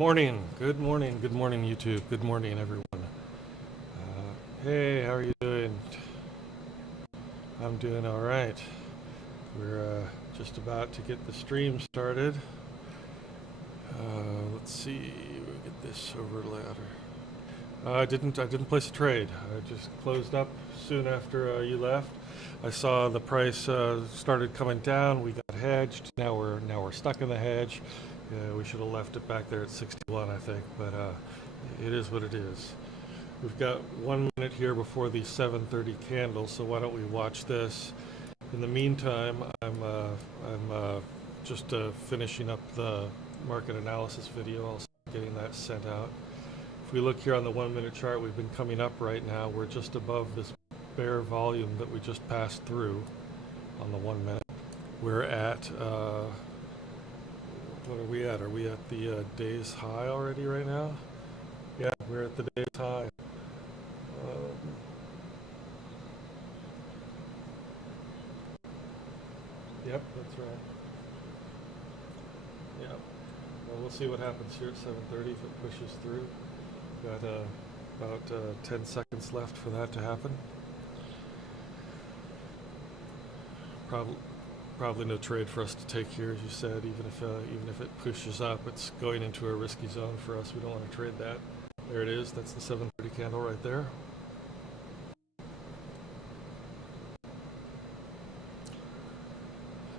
morning, good morning, good morning, YouTube. Good morning, everyone. Hey, how are you doing? I'm doing all right. We're just about to get the stream started. Let's see, we'll get this over louder. I didn't place a trade. I just closed up soon after you left. I saw the price started coming down. We got hedged. Now we're stuck in the hedge. We should have left it back there at 61, I think, but it is what it is. We've got 1 minute here before the 7:30 candle, so why don't we watch this? In the meantime, I'm just finishing up the market analysis video. I'll start getting that sent out. If we look here on the 1 minute chart, we've been coming up right now. We're just above this bear volume that we just passed through on the 1 minute. We're at, what are we at? Are we at the day's high already right now? Yeah, we're at the day's high. Yep, that's right. Yeah. Well, we'll see what happens here at 7:30 if it pushes through. Got about 10 seconds left for that to happen. Probably no trade for us to take here, as you said. Even if it pushes up, it's going into a risky zone for us. We don't want to trade that. There it is. That's the 7:30 candle right there.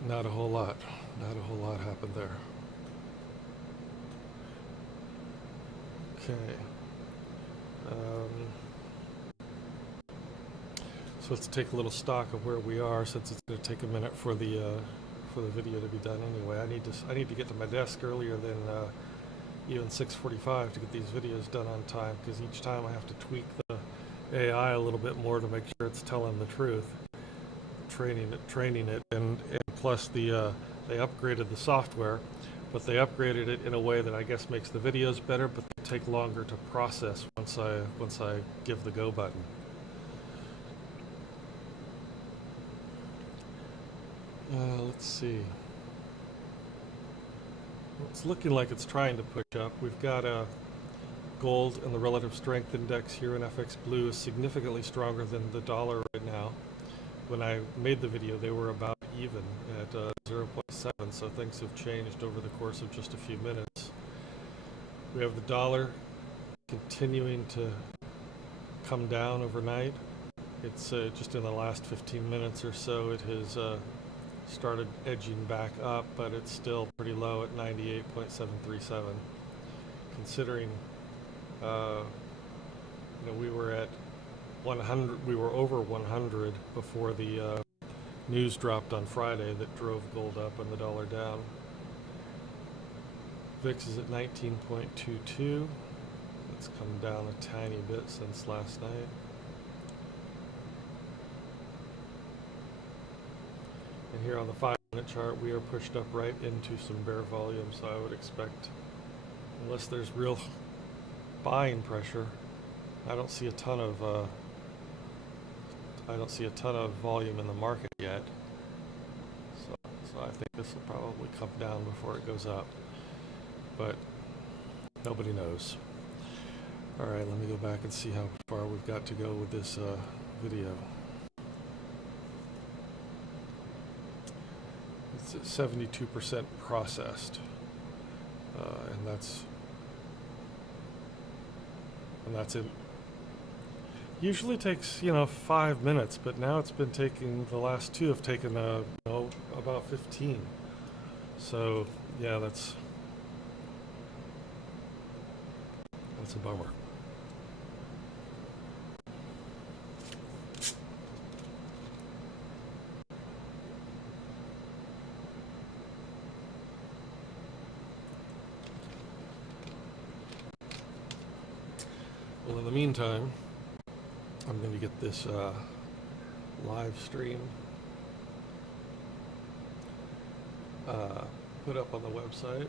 Not a whole lot. Not a whole lot happened there. Okay. So let's take a little stock of where we are, since it's going to take a minute for the video to be done anyway. I need to get to my desk earlier than even 6:45 to get these videos done on time, because each time I have to tweak the AI a little bit more to make sure it's telling the truth. Training it, and plus they upgraded the software, but they upgraded it in a way that I guess makes the videos better, but they take longer to process once I give the go button. Let's see. It's looking like it's trying to push up. We've got a gold, and the relative strength index here in FX Blue is significantly stronger than the dollar right now. When I made the video, they were about even at 0.7, so things have changed over the course of just a few minutes. We have the dollar continuing to come down overnight. It's just in the last 15 minutes or so, it has started edging back up, but it's still pretty low at 98.737. Considering, we were at 100, we were over 100 before the news dropped on Friday that drove gold up and the dollar down. VIX is at 19.22. It's come down a tiny bit since last night. And here on the 5 minute chart, we are pushed up right into some bear volume, so I would expect, unless there's real buying pressure, I don't see a ton of volume in the market yet. So I think this will probably come down before it goes up, but nobody knows. All right, let me go back and see how far we've got to go with this video. It's at 72% processed, and that's it. Usually takes 5 minutes, but now it's been taking, the last two have taken about 15. So yeah, that's a bummer. Well, in the meantime, I'm going to get this live stream put up on the website.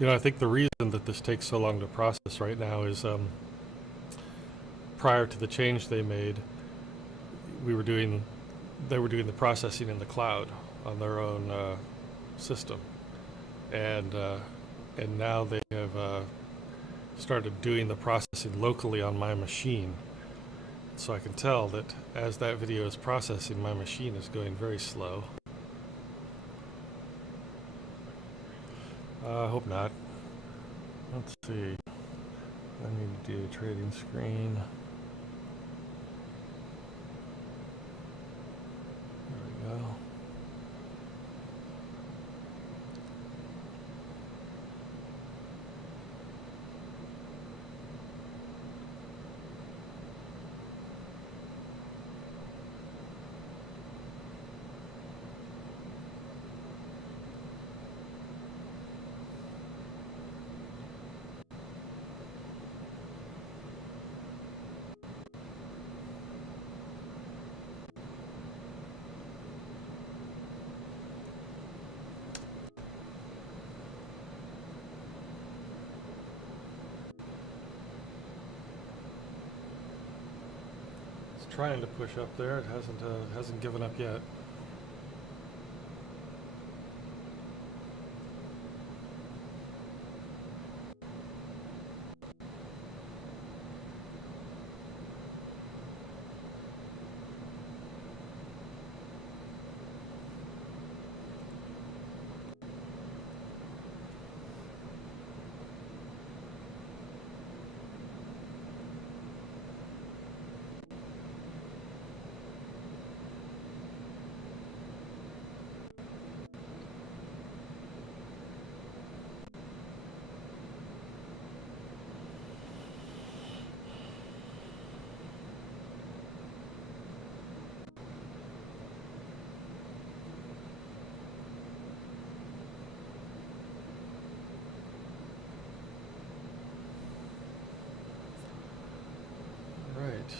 You know, I think the reason that this takes so long to process right now is prior to the change they made, they were doing the processing in the cloud on their own system, and now they have started doing the processing locally on my machine. So I can tell that as that video is processing, my machine is going very slow. I hope not. Let's see. I need to do a trading screen. There we go. Trying to push up there. It hasn't given up yet. Right.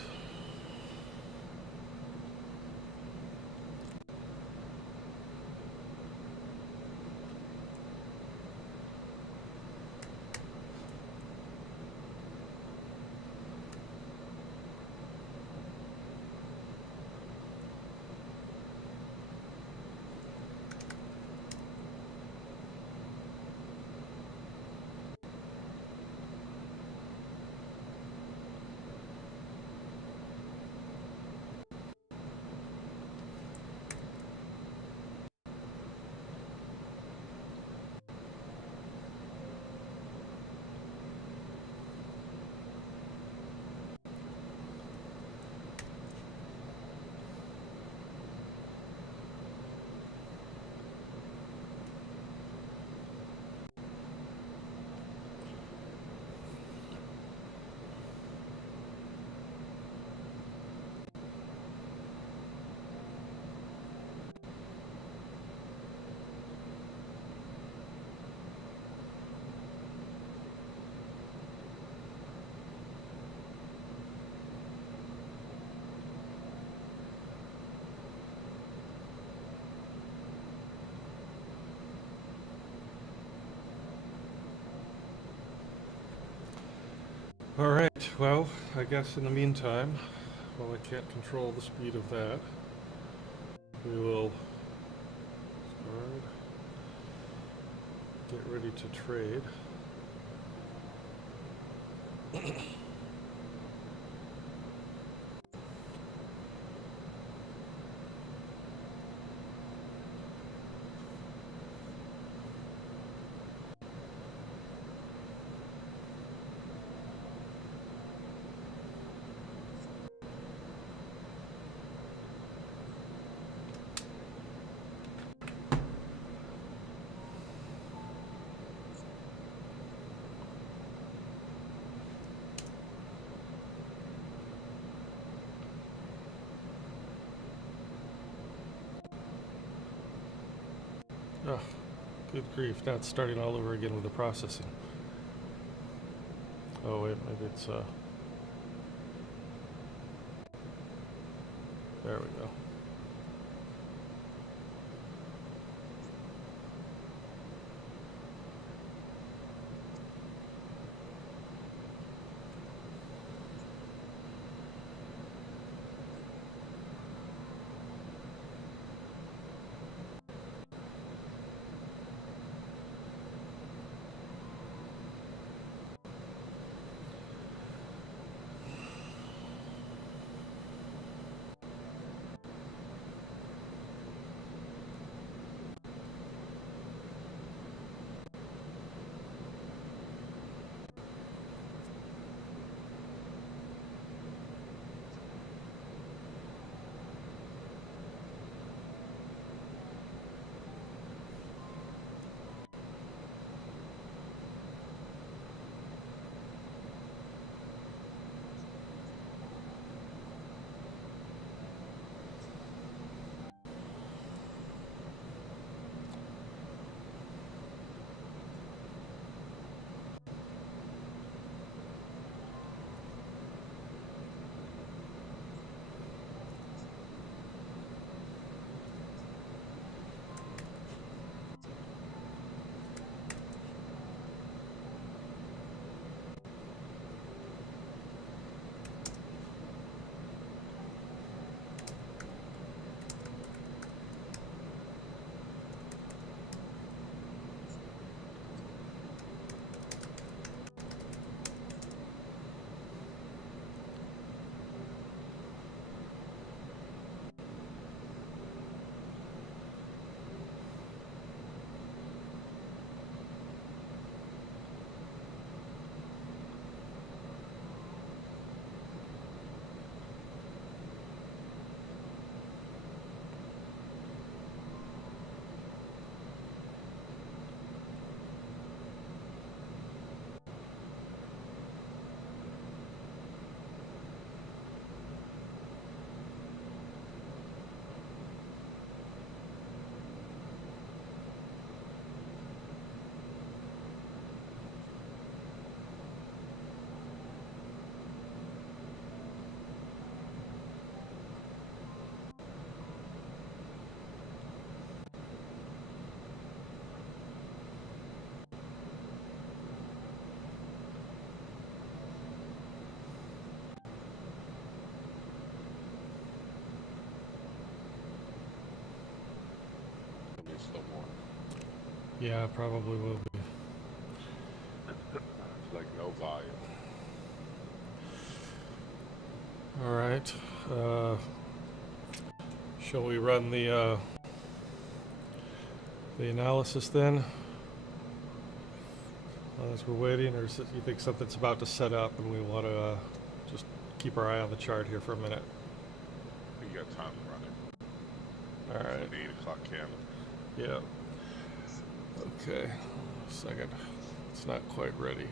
All right, well, I guess in the meantime, while I can't control the speed of that, we will get ready to trade. Oh, good grief. Now it's starting all over again with the processing. Oh, wait, maybe it's, there we go. Yeah, probably will be. It's like no volume. All right. Shall we run the analysis then? As we're waiting, or you think something's about to set up and we want to just keep our eye on the chart here for a minute? You got time to run it. All right. It's an 8 o'clock candle. Yeah. Okay. Second. It's not quite ready.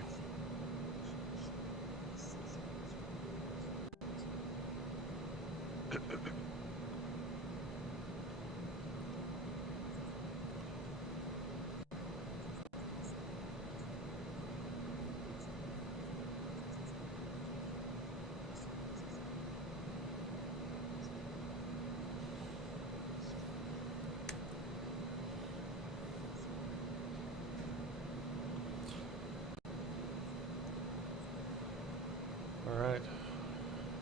All right,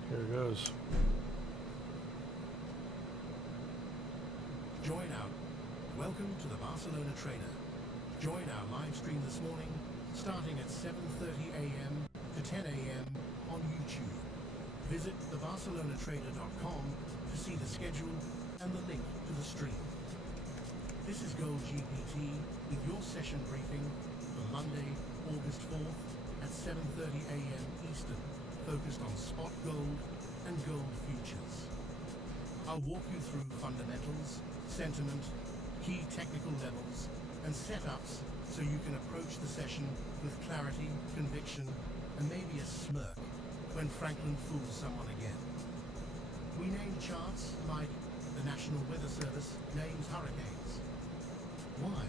here goes. Join out. Welcome to the Barcelona Trader. Join our live stream this morning, starting at 7:30 a.m. to 10 a.m. on YouTube. Visit thebarcelonatrader.com to see the schedule and the link to the stream. This is Gold GPT with your session briefing for Monday, August 4th at 7:30 a.m. Eastern, focused on spot gold and gold futures. I'll walk you through fundamentals, sentiment, key technical levels, and setups so you can approach the session with clarity, conviction, and maybe a smirk when Franklin fools someone again. We name charts like the National Weather Service names hurricanes. Why?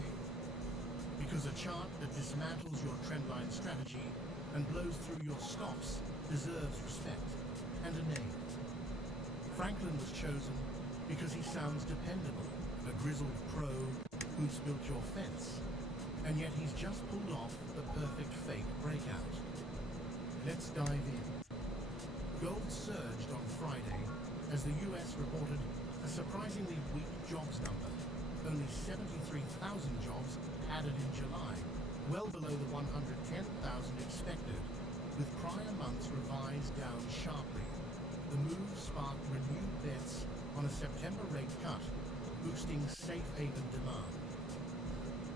Because a chart that dismantles your trendline strategy and blows through your stops deserves respect and a name. Franklin was chosen because he sounds dependable, a grizzled pro who's built your fence, and yet he's just pulled off the perfect fake breakout. Let's dive in. Gold surged on Friday as the US reported a surprisingly weak jobs number, only 73,000 jobs added in July, well below the 110,000 expected, with prior months revised down sharply. The move sparked renewed bets on a September rate cut, boosting safe haven demand.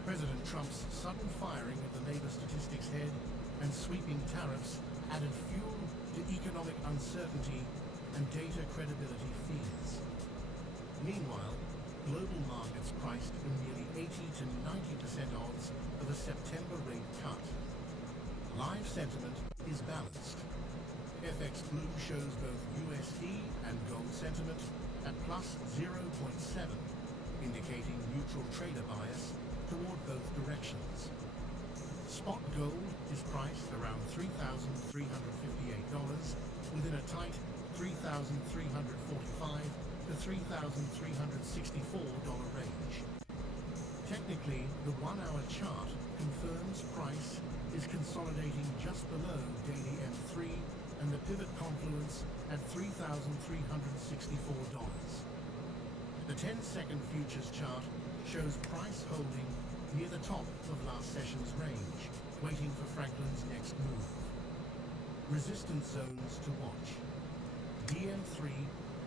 President Trump's sudden firing of the labor statistics head and sweeping tariffs added fuel to economic uncertainty and data credibility fears. Meanwhile, global markets priced in nearly 80 to 90% odds of a September rate cut. Live sentiment is balanced. FX Blue shows both USD and gold sentiment at plus 0.7, indicating neutral trader bias toward both directions. Spot gold is priced around $3,358 within a tight $3,345 to $3,364 range. Technically, the 1-hour chart confirms price is consolidating just below daily M3 and the pivot confluence at $3,364. The 10-second futures chart shows price holding near the top of last session's range, waiting for Franklin's next move. Resistance zones to watch. DM3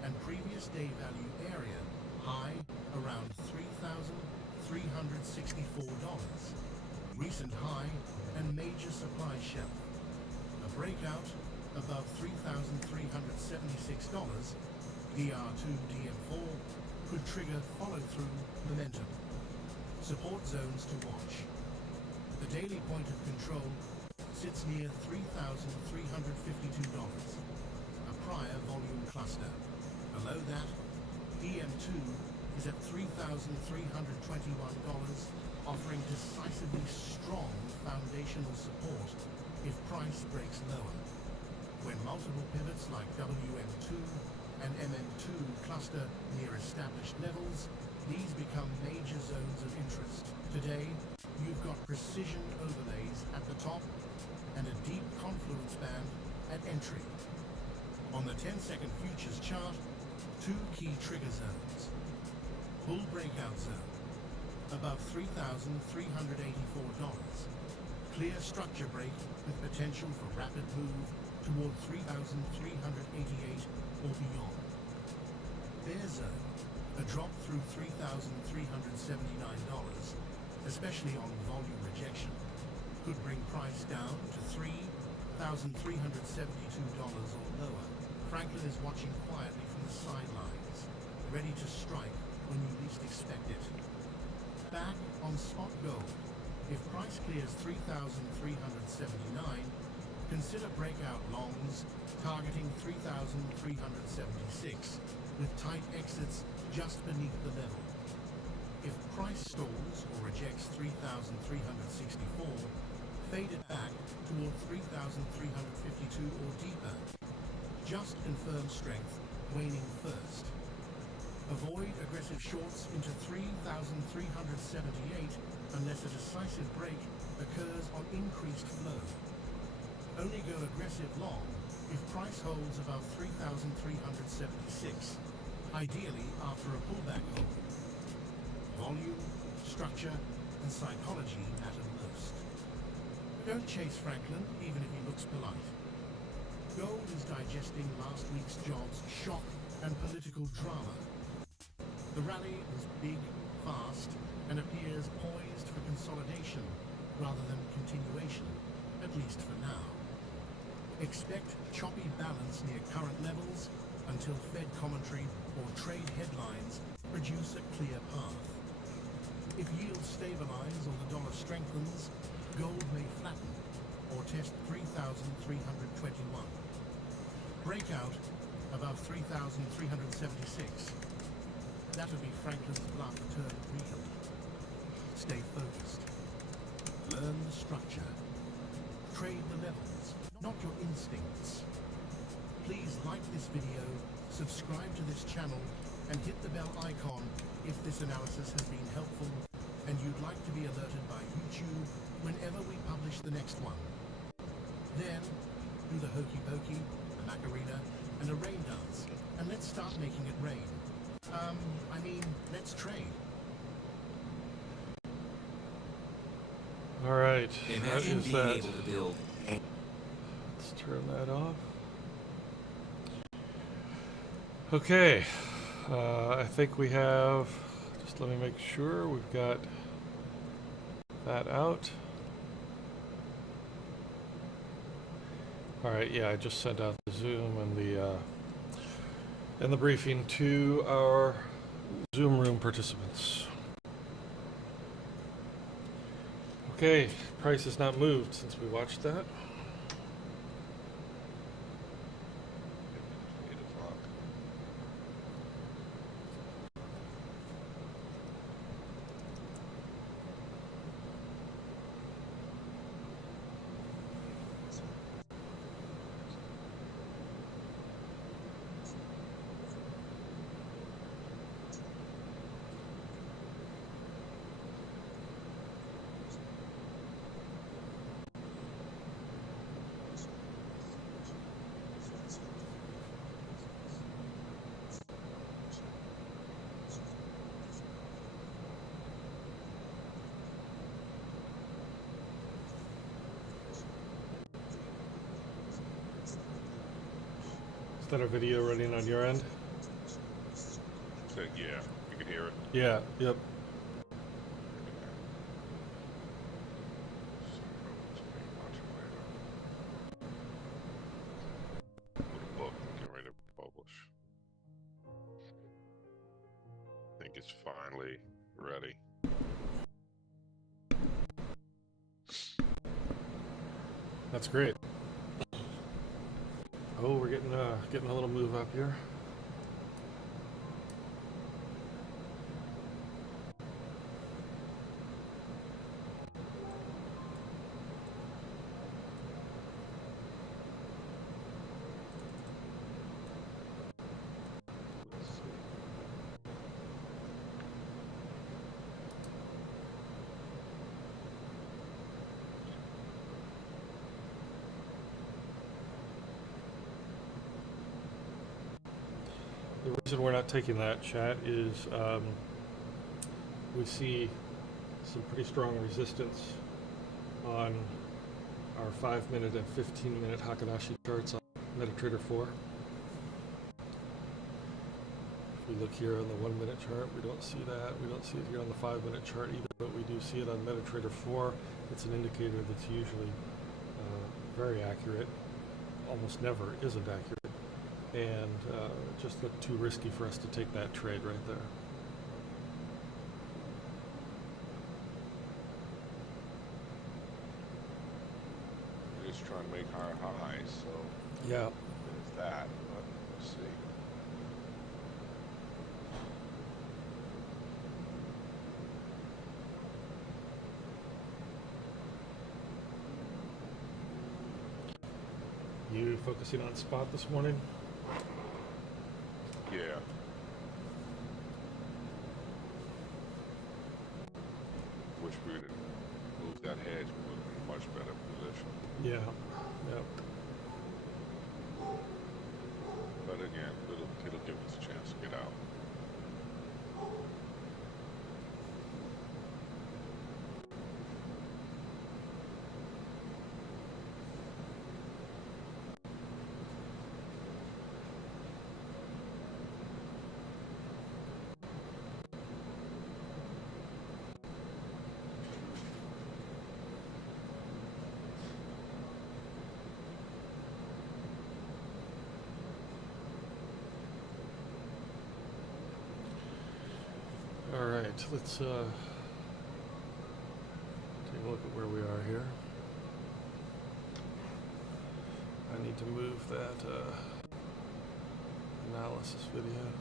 and previous day value area, high around $3,364. Recent high and major supply shelf. A breakout above $3,376, DR2 DM4 could trigger follow-through momentum. Support zones to watch. The daily point of control sits near $3,352, a prior volume cluster. Below that, DM2 is at $3,321, offering decisively strong foundational support if price breaks lower. When multiple pivots like WM2 and MM2 cluster near established levels, these become major zones of interest. Today, you've got precision overlays at the top and a deep confluence band at entry. On the 10-second futures chart, two key trigger zones. Bull breakout zone. above $3,384. Clear structure break with potential for rapid move toward 3,388 or beyond. Bear zone, a drop through $3,379, especially on volume rejection, could bring price down to $3,372 or lower. Franklin is watching quietly from the sidelines, ready to strike when you least expect it. Back on spot gold, if price clears 3,379, consider breakout longs targeting 3,376 with tight exits just beneath the level. If price stalls or rejects 3,364, fade it back toward 3,352 or deeper. Just confirm strength waning first. Avoid aggressive shorts into 3,378 unless a decisive break occurs on increased flow. Only go aggressive long if price holds above 3,376, ideally after a pullback hold. Volume, structure, and psychology matter most. Don't chase Franklin, even if he looks polite. Gold is digesting last week's jobs shock and political drama. The rally was big, fast, and appears poised for consolidation rather than continuation, at least for now. Expect choppy balance near current levels until Fed commentary or trade headlines produce a clear path. If yields stabilize or the dollar strengthens, gold may flatten or test 3,321. Breakout above 3,376. That would be Franklin's bluff turned real. Stay focused. Learn the structure. Trade the levels, not your instincts. Please like this video, subscribe to this channel, and hit the bell icon if this analysis has been helpful and you'd like to be alerted by YouTube whenever we publish the next one. Then, do the hokey pokey, a Macarena, and a rain dance, and let's start making it rain. Let's trade. All right, that Imagine is being that. able to build. Let's turn that off. Okay, I think we have, just let me make sure we've got that out. All right, yeah, I just sent out the Zoom and the briefing to our Zoom room participants. Okay, price has not moved since we watched that. 8 o'clock. Is that a video running on your end? So, yeah, you can hear it. Yeah, yep. Little book I'm getting ready to publish. I think it's finally ready. That's great. Oh, we're getting a little move up here. Let's see. The reason we're not taking that chat is we see some pretty strong resistance on our 5-minute and 15-minute Hakanashi charts on MetaTrader 4. If we look here on the 1-minute chart, we don't see that. We don't see it here on the 5-minute chart either, but we do see it on MetaTrader 4. It's an indicator that's usually very accurate, almost never isn't accurate, and just looked too risky for us to take that trade right there. Just trying to make higher highs, so Yeah. there's that, but let's see. You focusing on spot this morning? Yeah. Wish we would move that hedge, we would have been in a much better position. Yeah. Yep. But again, it'll give us a chance to get out. All right, let's take a look at where we are here. I need to move that analysis video.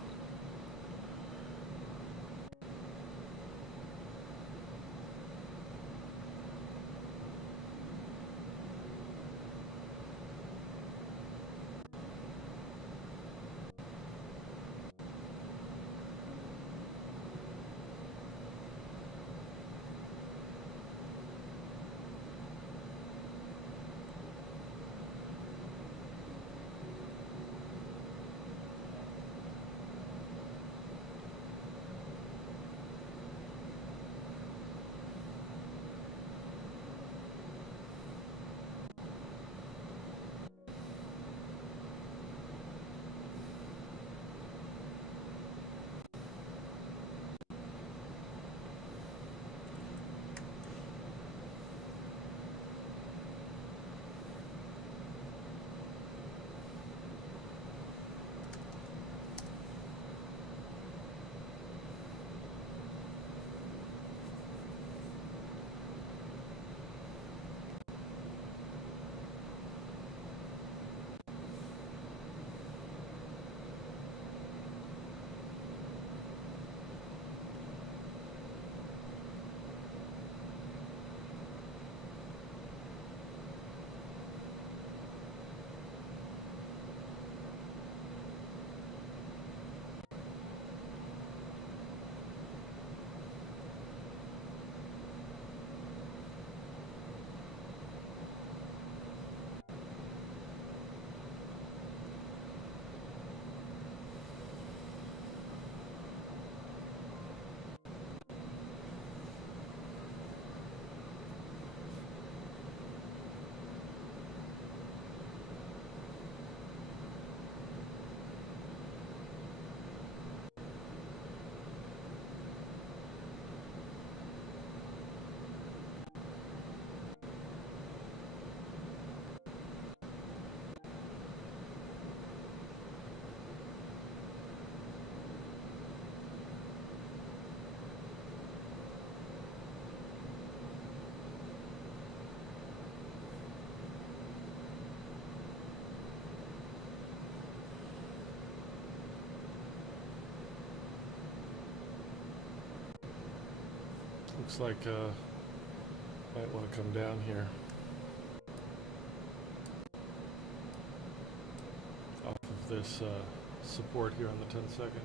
Looks like might want to come down here off of this support here on the 10-second.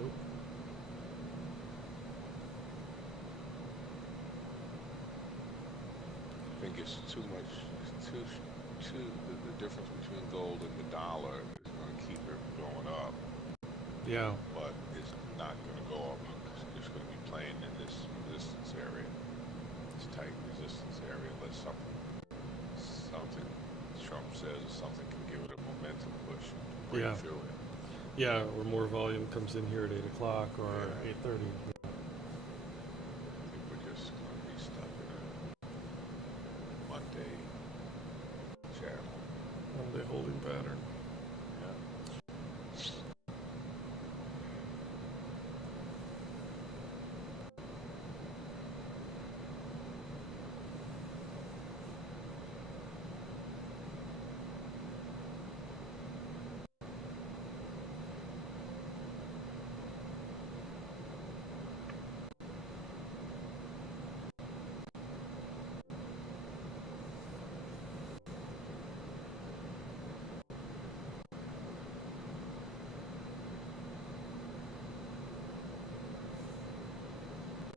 Nope. I think it's too much. It's too the difference between gold and the dollar is going to keep it going up. Yeah. But it's not going to go up. It's going to playing in this resistance area, this tight resistance area, unless something Trump says or something can give it a momentum push to break Yeah. through it. Yeah, or more volume comes in here at 8 o'clock or Yeah. 8:30. I think we're just going to be stuck in a Monday channel. Monday holding pattern. Yeah.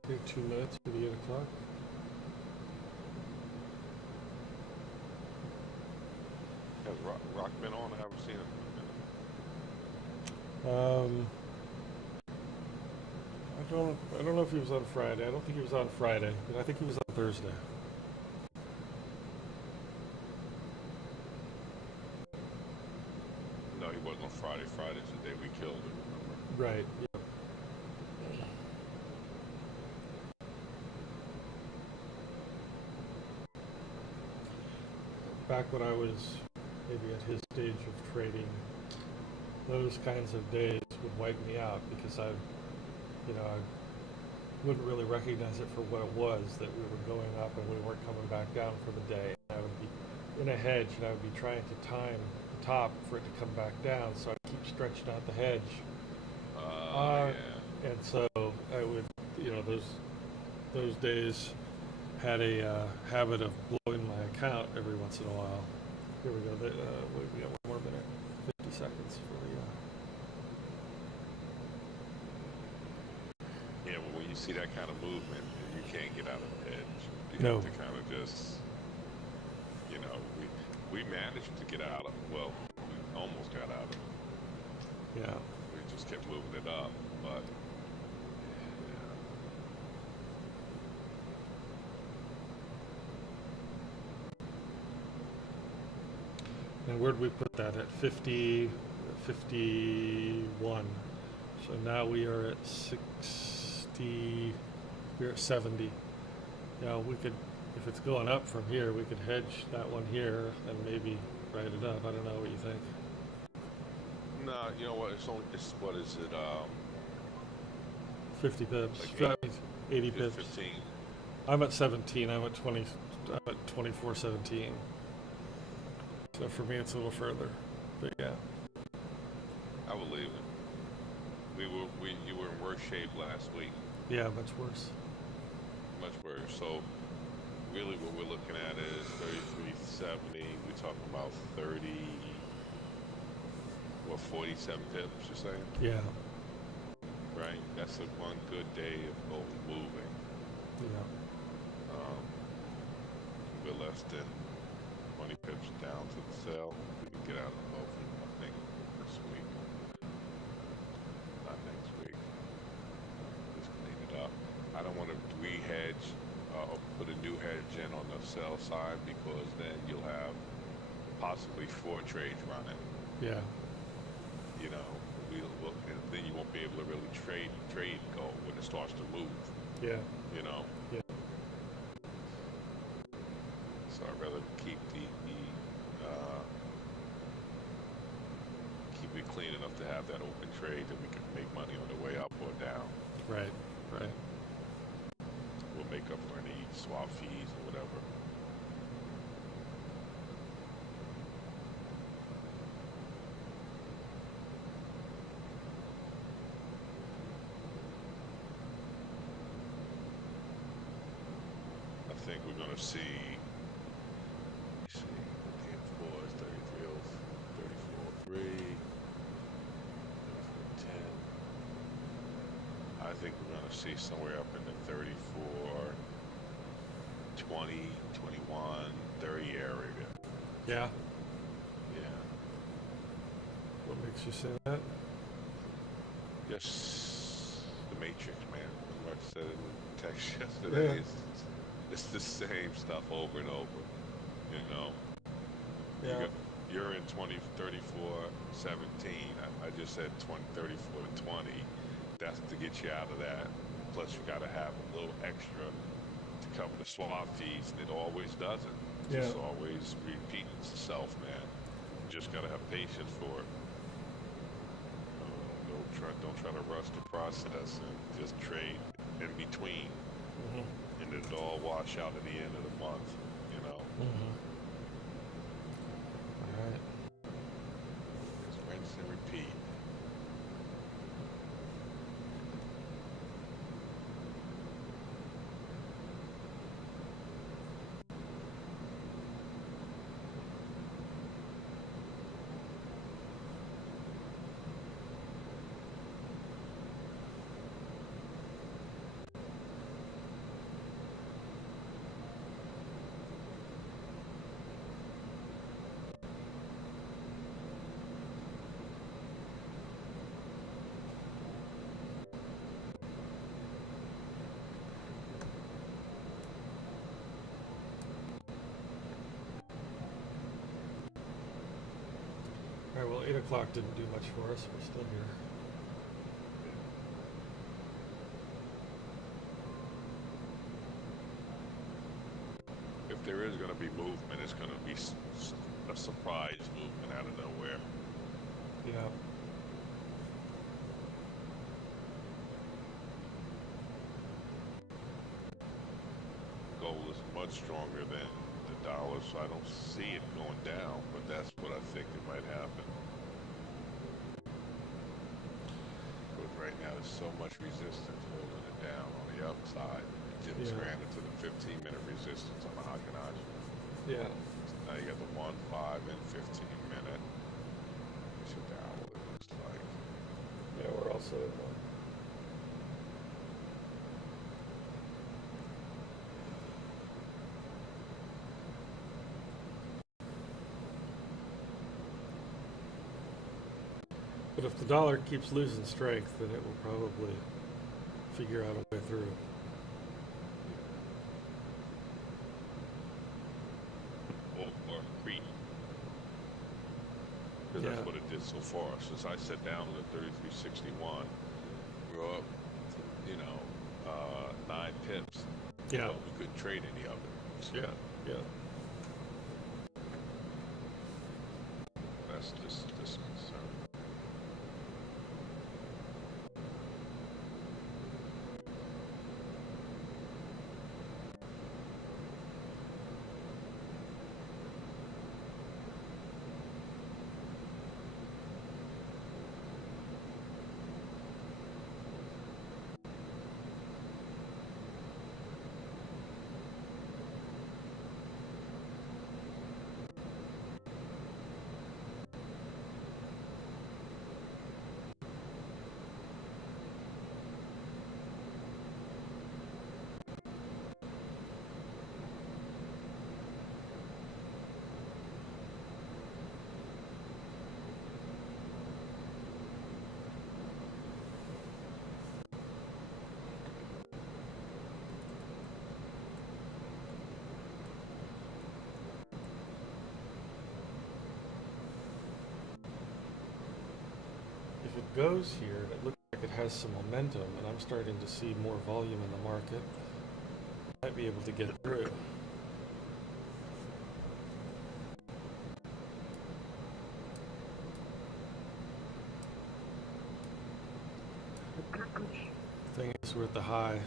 Okay, 2 minutes for the 8 o'clock. Has Rock been on? I haven't seen him I don't know if he was on Friday. I don't think he was on Friday, but I think he was on Thursday. No, he wasn't on Friday. Friday's the day we killed him, remember? Right. Yep. Back when I was maybe at his stage of trading, those kinds of days would wipe me out because I wouldn't really recognize it for what it was, that we were going up and we weren't coming back down for the day. I would be in a hedge and I would be trying to time the top for it to come back down, so I'd keep stretching out the hedge. Yeah. And so I would, those days had a habit of blowing my account every once in a while. Here we go. We got one more minute, 50 seconds for the. Yeah, but when you see that kind of movement, you can't get out of the hedge. You No. have to kind of just, we managed to get out of it. Well, we almost got out of it. Yeah. We just kept moving it up, but And where'd we put that? At 50, 51. So now we are at 60, we're at 70. We could, if it's going up from here, we could hedge that one here and maybe write it up. I don't know what you think. no, you know what? It's what is it? 50 pips, Like 80 pips. 15. I'm at 17. I'm at 20. I'm at 24.17. So for me, it's a little further. But yeah. I believe it. You were in worse shape last week. Yeah, much worse. Much worse. So really what we're looking at is 33.70. We're talking about 47 pips, you're saying? Yeah. Right? That's one good day of gold moving. Yeah. We're less than 20 pips down to the sell. We can get out of both, I think, this week. Not next week. Just clean it up. I don't want to re-hedge or put a new hedge in on the sell side, because then you'll have possibly 4 trades running. Yeah. And then you won't be able to really trade gold when it starts to move. Yeah. Yeah. So I'd rather keep keep it clean enough to have that open trade that we can make money on the way up or down. Right. We'll make up for any swap fees or whatever. I think we're going to see, day 4 is 34.3, 34.10. I think we're going to see somewhere up in the 34, 20, 21, 30 area. Yeah. Yeah. What makes you say that? Just the matrix, man. I said in the text yesterday. Yeah. It's the same stuff over and over. You know, Yeah. you're in 20, 34, 17. I just said 20, 34 to 20. That's to get you out of that. Plus, you got to have a little extra to cover the swap fees, and it always doesn't. It Yeah. just always repeats itself, man. You just got to have patience for it. Don't try to rush the process and just trade in between, Mm-hmm. and it'll all wash out at the end of the month. You know, Mm-hmm. All right. just rinse and repeat. All right. Well, 8 o'clock didn't do much for us. We're still here. If there is going to be movement, it's going to be a surprise movement out of nowhere. Yeah. Gold is much stronger than the dollar, so I don't see it going down, but that's what I think it might happen. But right now, there's so much resistance holding it down on the upside. It just ran into the 15-minute resistance on the Hakanashi. Yeah. So now you got the 1, 5, and 15-minute. It's a down, it looks like. Yeah, we're also in one. But if the dollar keeps losing strength, then it will probably figure out a way through. Or creep. Because that's what it did so far. Since I sat down to the 33.61, we're up, 9 pips. Yeah. But we couldn't trade any of it. So Yeah. that's this concern. If it goes here, it looks like it has some momentum, and I'm starting to see more volume in the market. Might be able to get through. Thing is, we're at the high.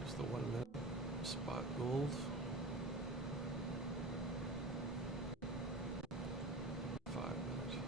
There's the 1 minute spot gold. 5 minute.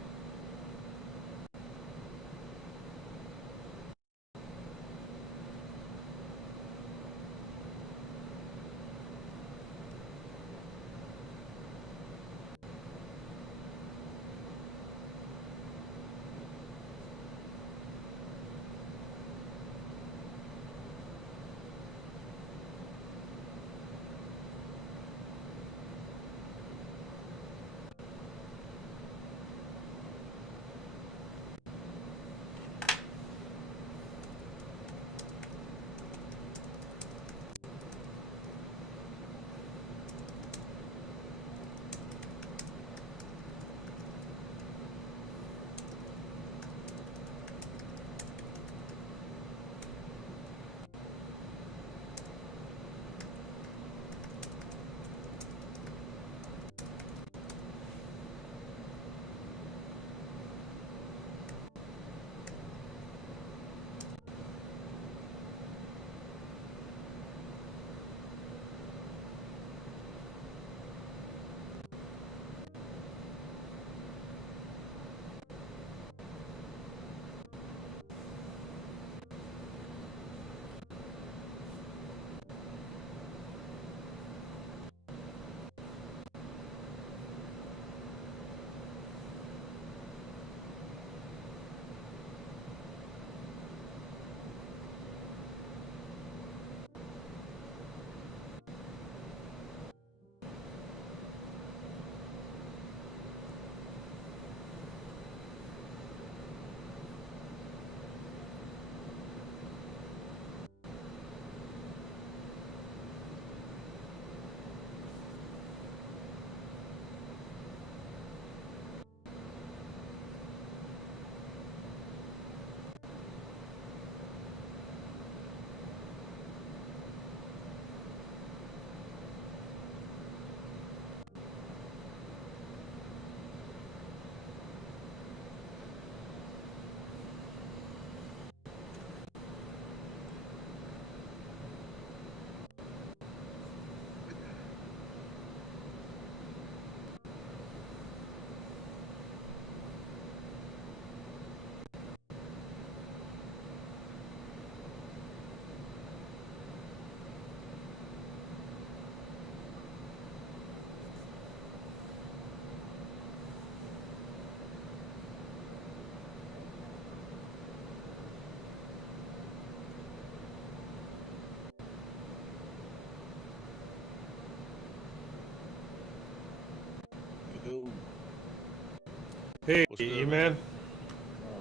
Hey, What's good, E-Man.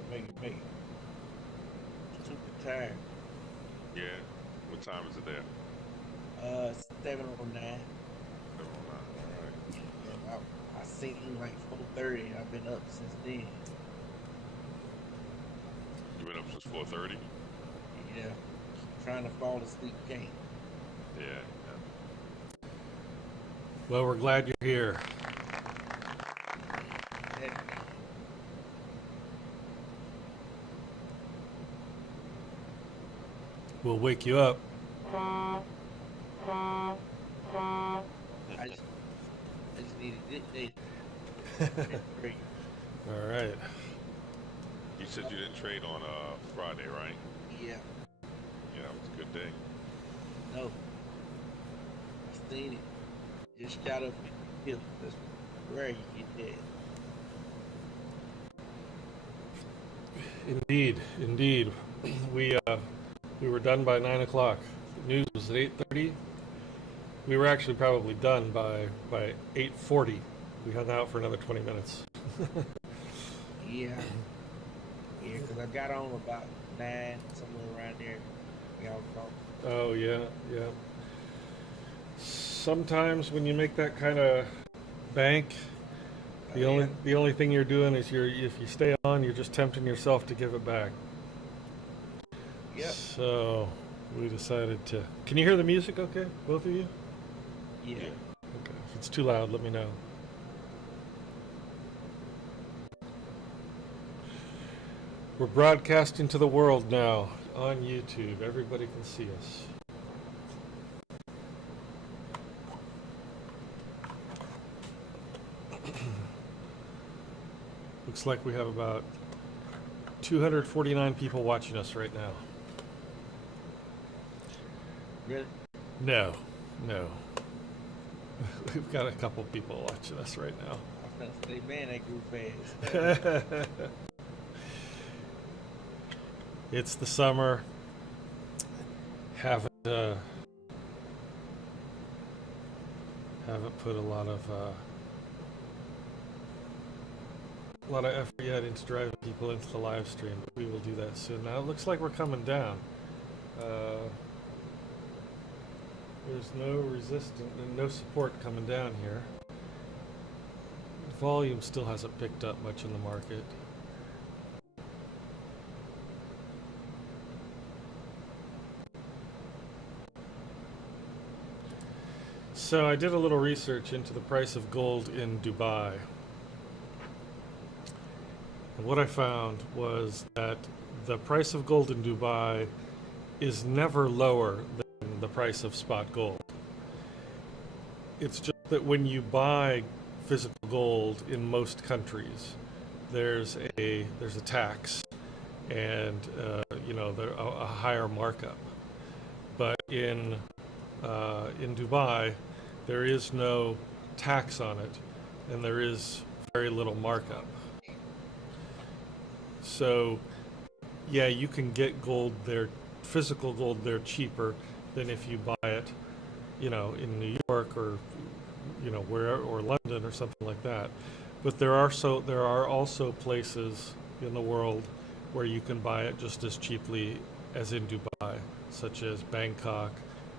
Make it. Super tired. Yeah. What time is it there? 7:09. 7:09. All right. Yeah, I seen like 4:30. I've been up since then. You been up since 4:30? Yeah, trying to fall asleep, can't. Yeah. Well, we're glad you're here. That- We'll wake you up. I just need a good day. Great. All right. You said you didn't trade on Friday, right? Yeah, Yeah, it was a good day. no, I seen it. Just shot up the hill. That's where you get that. Indeed. We were done by 9 o'clock. The news was at 8:30. We were actually probably done by 8:40. We hung out for another 20 minutes. Yeah, yeah, because I got on about 9, somewhere around there. Y'all talk. Oh yeah. Sometimes when you make that kind of bank, the only thing you're doing is if you stay on, you're just tempting yourself to give it back. Yep. So we decided to. Can you hear the music? Okay, both of you. Yeah. Okay. If it's too loud, let me know. We're broadcasting to the world now on YouTube. Everybody can see us. Looks like we have about 249 people watching us right now. Really? No. We've got a couple people watching us right now. I was gonna say, man, that grew fast. It's the summer. Haven't put a lot of effort yet into driving people into the live stream, but we will do that soon. Now it looks like we're coming down. There's no resistance and no support coming down here. Volume still hasn't picked up much in the market. So I did a little research into the price of gold in Dubai. And what I found was that the price of gold in Dubai is never lower than the price of spot gold. It's just that when you buy physical gold in most countries, there's a tax and a higher markup. But in Dubai, there is no tax on it, and there is very little markup. So, yeah, you can get gold there, physical gold there, cheaper than if you buy it, in New York or, or London or something like that. But there are also places in the world where you can buy it just as cheaply as in Dubai, such as Bangkok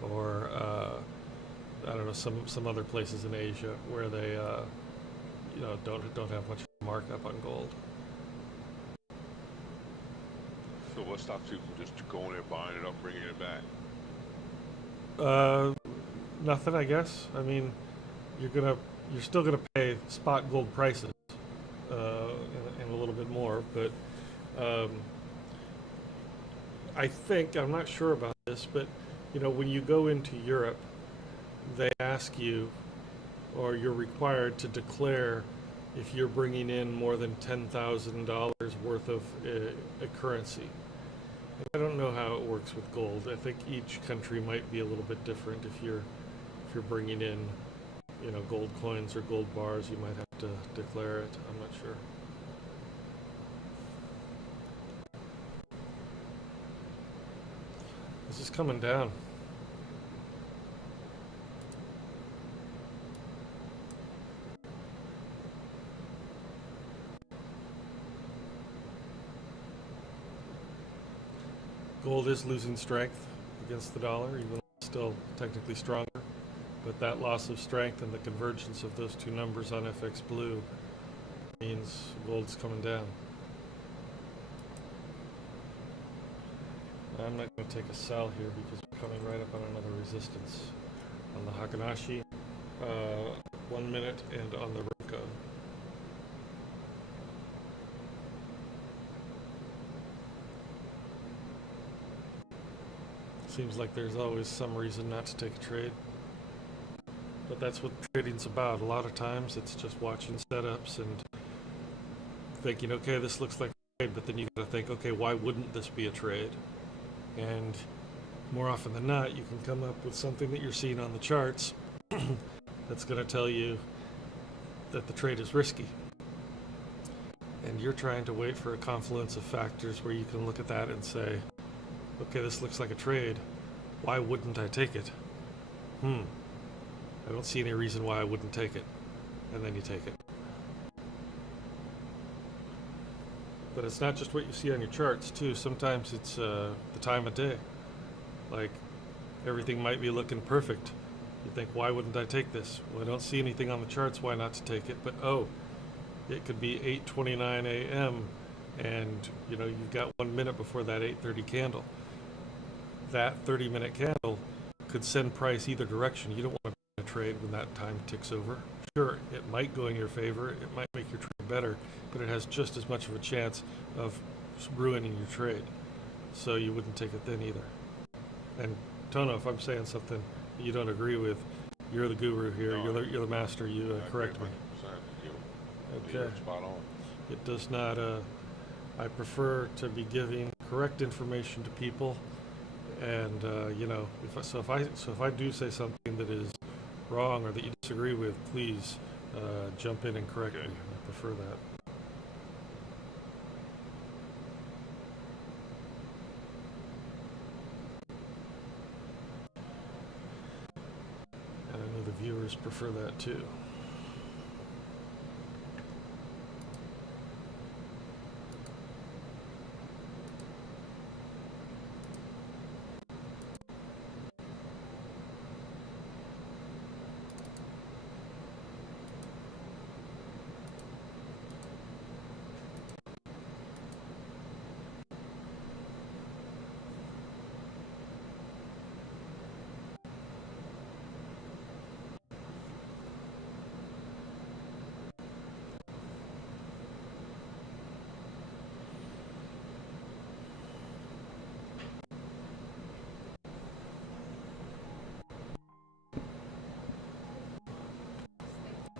or I don't know, some other places in Asia where they don't have much markup on gold. So what stops you from just going there, buying it up, bringing it back? Nothing, I guess. I mean, you're still gonna pay spot gold prices, and a little bit more, but I think, I'm not sure about this, but when you go into Europe, they ask you, or you're required to declare if you're bringing in more than $10,000 worth of a currency. And I don't know how it works with gold. I think each country might be a little bit different. If you're bringing in, gold coins or gold bars, you might have to declare it. I'm not sure. This is coming down. Gold is losing strength against the dollar, even though it's still technically stronger. But that loss of strength and the convergence of those two numbers on FX Blue means gold's coming down. I'm not going to take a sell here because we're coming right up on another resistance on the Hakanashi, 1 minute, and on the Roka. Seems like there's always some reason not to take a trade. But that's what trading's about. A lot of times it's just watching setups and thinking, okay, this looks like a trade, but then you gotta think, okay, why wouldn't this be a trade? And more often than not, you can come up with something that you're seeing on the charts that's gonna tell you that the trade is risky. And you're trying to wait for a confluence of factors where you can look at that and say, okay, this looks like a trade. Why wouldn't I take it? I don't see any reason why I wouldn't take it. And then you take it. But it's not just what you see on your charts, too. Sometimes it's the time of day. Like, everything might be looking perfect. You think, why wouldn't I take this? Well, I don't see anything on the charts. Why not to take it? But, oh, it could be 8:29 a.m. and, you know, you've got 1 minute before that 8:30 candle. That 30-minute candle could send price either direction. You don't want to be in a trade when that time ticks over. Sure, it might go in your favor, it might make your trade better, but it has just as much of a chance of ruining your trade. So you wouldn't take it then either. And Tono, if I'm saying something you don't agree with, you're the guru here. No, you're the master. You correct me. Okay. Spot on. It does not. I prefer to be giving correct information to people. And you know, if I do say something that is wrong or that you disagree with, please jump in and correct me. I prefer that. And I know the viewers prefer that too.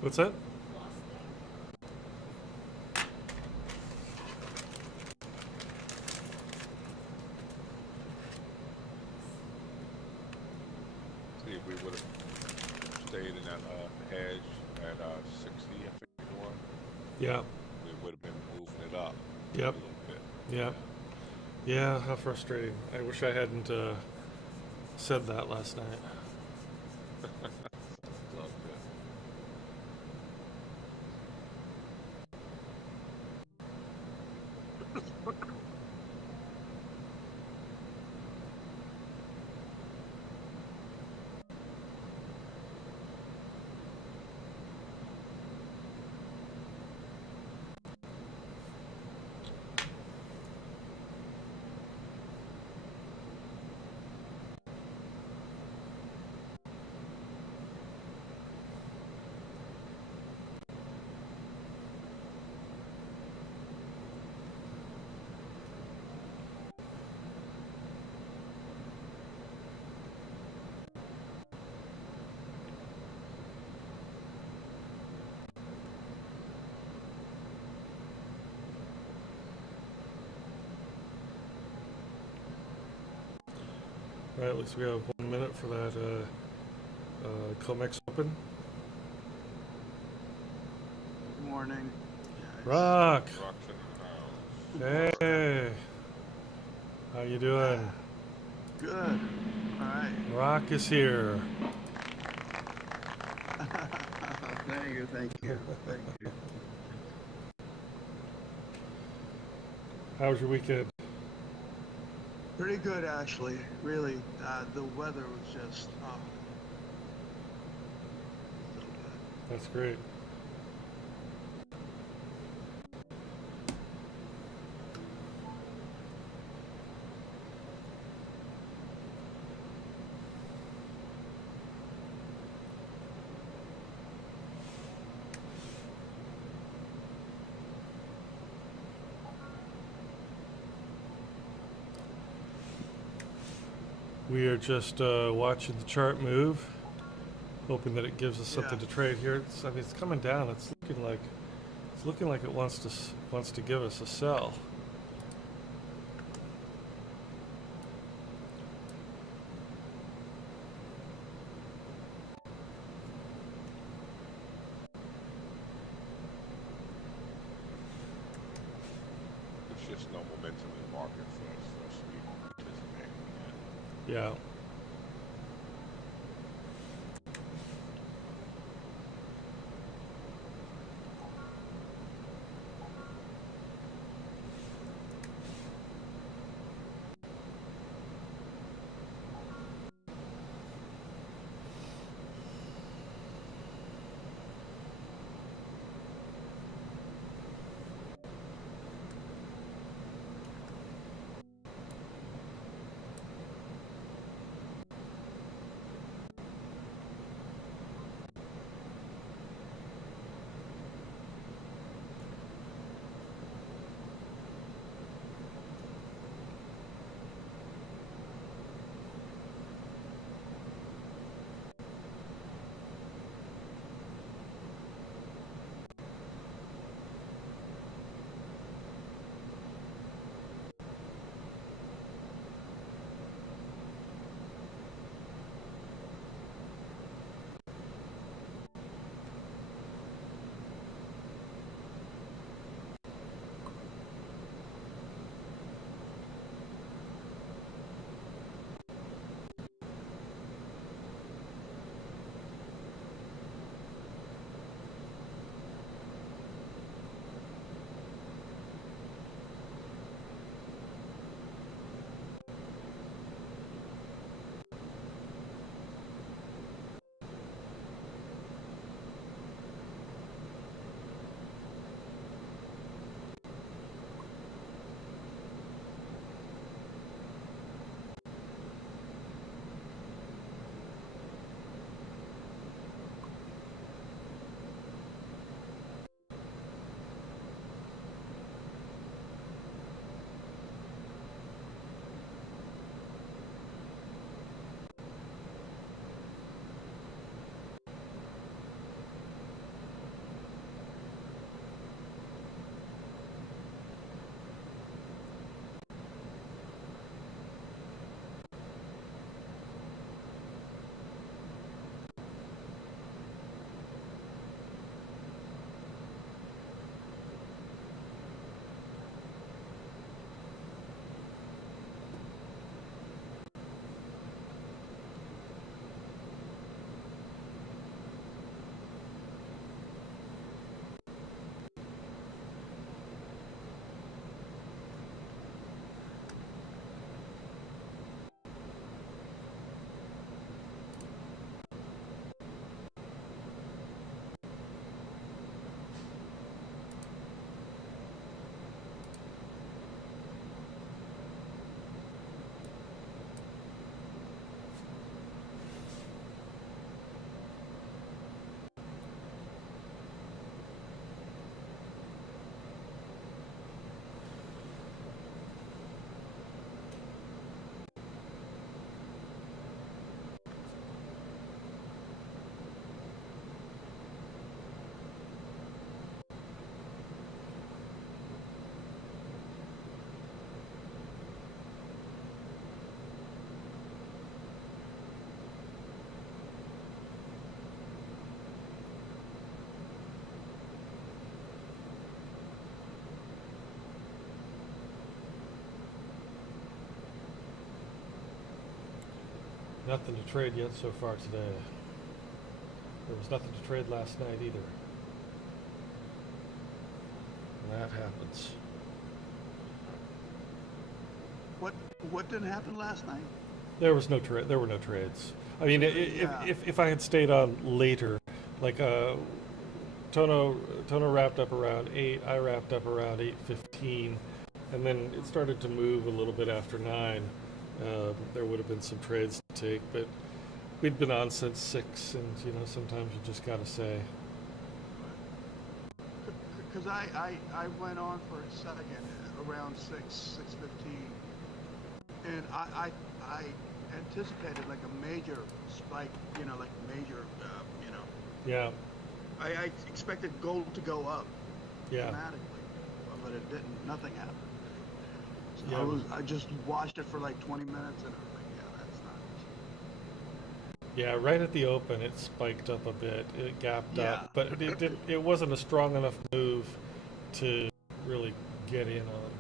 What's that? See, if we would have stayed in that hedge at 60, I think it was, Yeah. we would have been moving it up Yep. a little bit. Yeah. Yeah, how frustrating. I wish I hadn't said that last night. It's all good. All right, at least we have 1 minute for that Comex Open. Good morning. Rock! Rocks in the house. Hey! How you doing? Good. All right. Rock is here. Thank you. Thank you. Thank you. How was your weekend? Pretty good, actually. Really, the weather was just so good. That's great. We are just watching the chart move, hoping that it gives us something Yeah. to trade here. I mean, it's coming down. It's looking like it wants to give us a sell. There's just no momentum in the market for us to be participating in. Yeah. Nothing to trade yet so far today. There was nothing to trade last night either. And that happens. What didn't happen last night? There was no there were no trades. I mean, Yeah. if I had stayed on later, like Tono wrapped up around 8, I wrapped up around 8:15, and then it started to move a little bit after 9. There would have been some trades to take, but we'd been on since 6, and you know sometimes you just gotta say. Because I went on for a second around 6:15, and I anticipated like a major spike, you know, like major, you know. Yeah, I expected gold to go up yeah, dramatically, but it didn't. Nothing happened. So yeah. I just watched it for like 20 minutes, and I was like, yeah, that's not. Yeah, right at the open, it spiked up a bit. It gapped Yeah. up, but it wasn't a strong enough move to really get in on.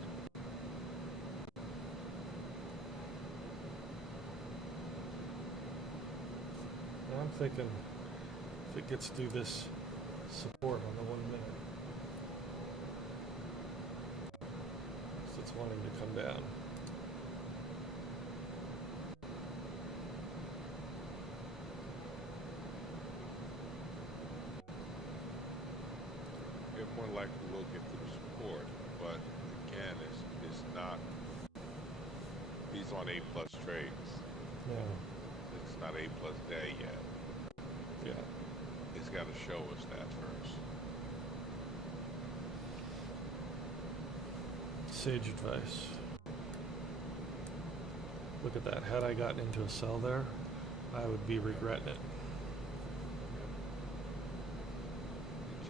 I'm thinking if it gets through this support on the 1 minute, so it's wanting to come down. You're more likely to look into the support, but again, it's not. These aren't A+ trades. Yeah, It's not A+ day yet. yeah. It's got to show us that first. Sage advice. Look at that. Had I gotten into a sell there, I would be regretting it.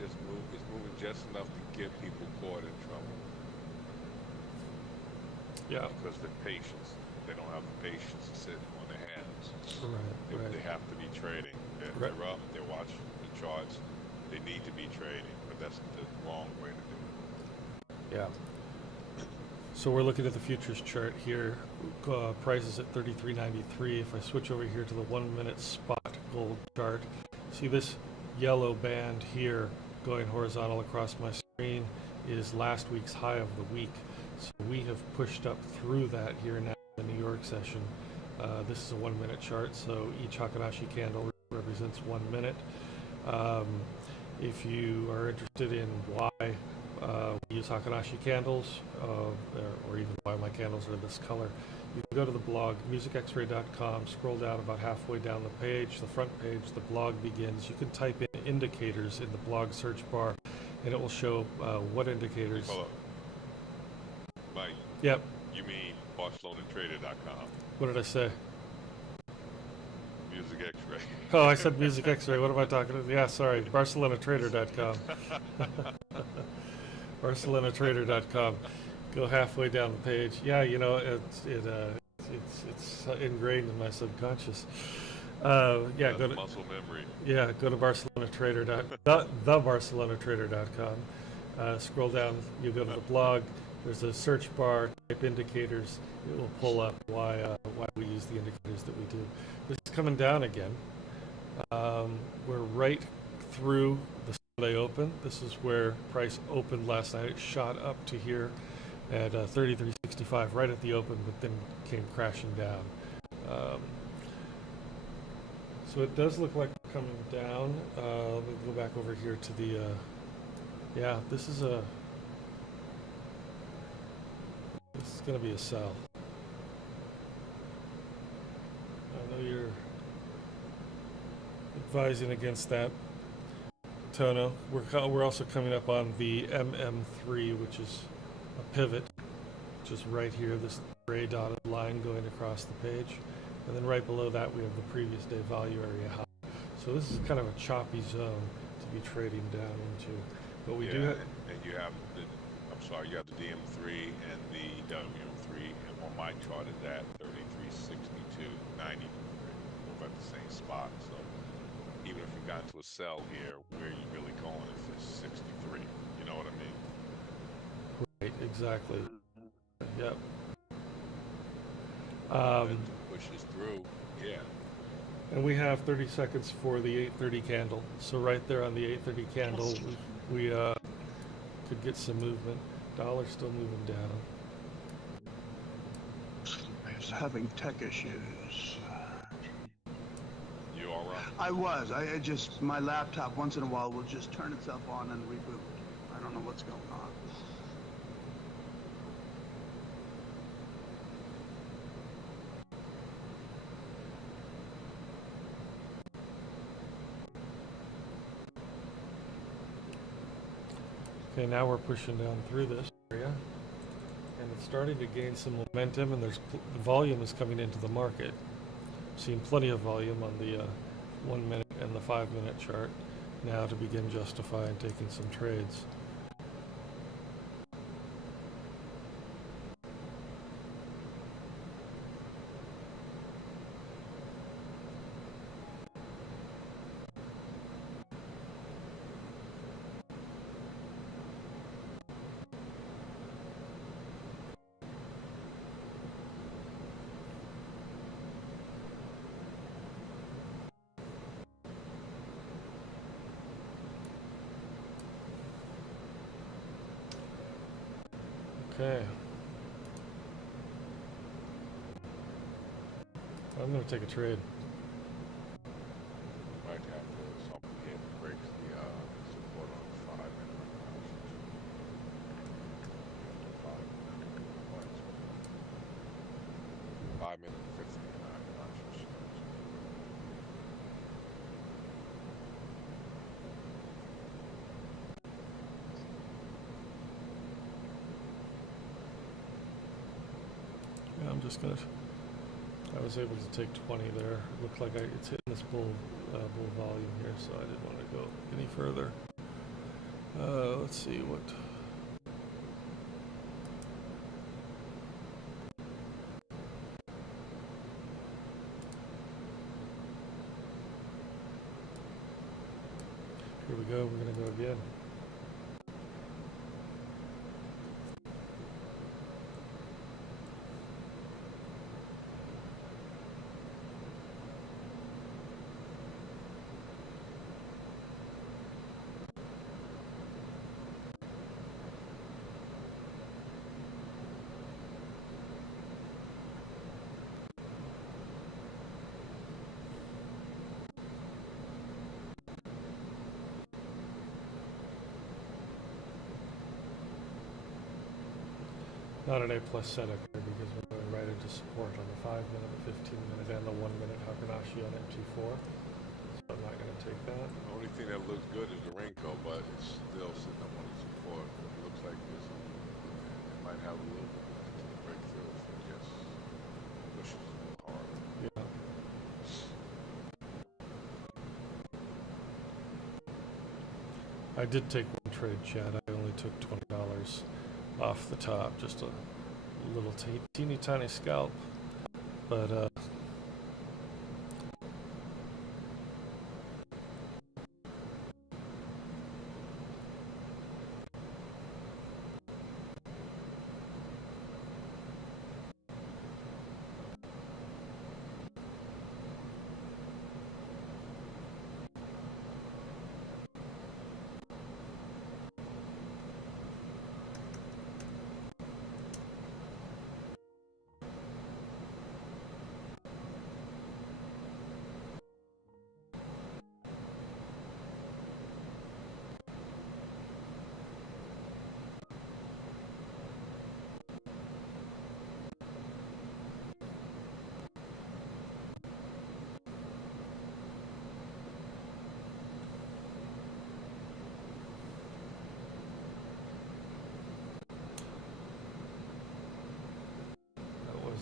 It's moving just enough to get people caught in trouble. Yeah. Because they're patience. They don't have the patience to sit on their hands. Right. They have to be trading. Right. They're up, they're watching the charts. They need to be trading, but that's the wrong way to do it. Yeah. So we're looking at the futures chart here. Price is at 33.93. If I switch over here to the 1 minute spot gold chart, see this yellow band here going horizontal across my screen is last week's high of the week. So we have pushed up through that here now in the New York session. This is a 1 minute chart, so each Hakanashi candle represents 1 minute. If you are interested in why we use Hakanashi candles, or even why my candles are this color, you can go to the blog, musicxray.com, scroll down about halfway down the page, the front page, the blog begins. You can type in indicators in the blog search bar, and it will show what indicators. Hold up. Mike, Yep. you mean BarcelonaTrader.com, What did I say? Music X-Ray. Oh, I said Music X-Ray. What am I talking about? Yeah, sorry. BarcelonaTrader.com. BarcelonaTrader.com. Go halfway down the page. Yeah, you know, it's ingrained in my subconscious. Yeah, That's go to muscle memory. go to BarcelonaTrader.com. Scroll down. You go to the blog. There's a search bar. Type indicators. It will pull up why we use the indicators that we do. This is coming down again. We're right through the Sunday open. This is where price opened last night. It shot up to here at 33.65 right at the open, but then came crashing down. So it does look like we're coming down. Let me go back over here to the. Yeah, this is going to be a sell. I know you're advising against that, Tono. We're also coming up on the MM3, which is a pivot, which is right here, this gray dotted line going across the page. And then right below that, we have the previous day value area high. So this is kind of a choppy zone to be trading down into. But we do have... And you have the, you have the DM3 and the WM3, and on my chart is at 33.62.90. Both at the same spot. So even if you got into a sell here, where are you really going if it's 63? You know what I mean? Right, exactly. Yep. Pushes through, yeah. And we have 30 seconds for the 8:30 candle. So right there on the 8:30 candle, we could get some movement. Dollar's still moving down. was having tech issues. You all right? I was. I just, my laptop once in a while will just turn itself on and reboot. I don't know what's going on. Okay, now we're pushing down through this area, and it's starting to gain some momentum, and the volume is coming into the market. Seeing plenty of volume on the 1 minute and the 5 minute chart now to begin justifying taking some trades. Okay. I'm going to take a trade. Might have to something here that breaks the support on the 5 minute. 5 minute 59. Yeah, I'm just going to... I was able to take 20 there. It looked like it's hitting this bull volume here, so I didn't want to go any further. Let's see what... Here we go, we're going to go again. Not an A+ setup here because we're going right into support on the 5 minute, the 15 minute, and the 1 minute Hakanashi on MT4. So I'm not going to take that. The only thing that looks good is the raincoat, but it's still sitting up on the support. It looks like it might have a little bit to the breakthrough if it just pushes a little harder. Yeah. I did take one trade, Chad. I only took $20 off the top, just a little teeny tiny scalp, but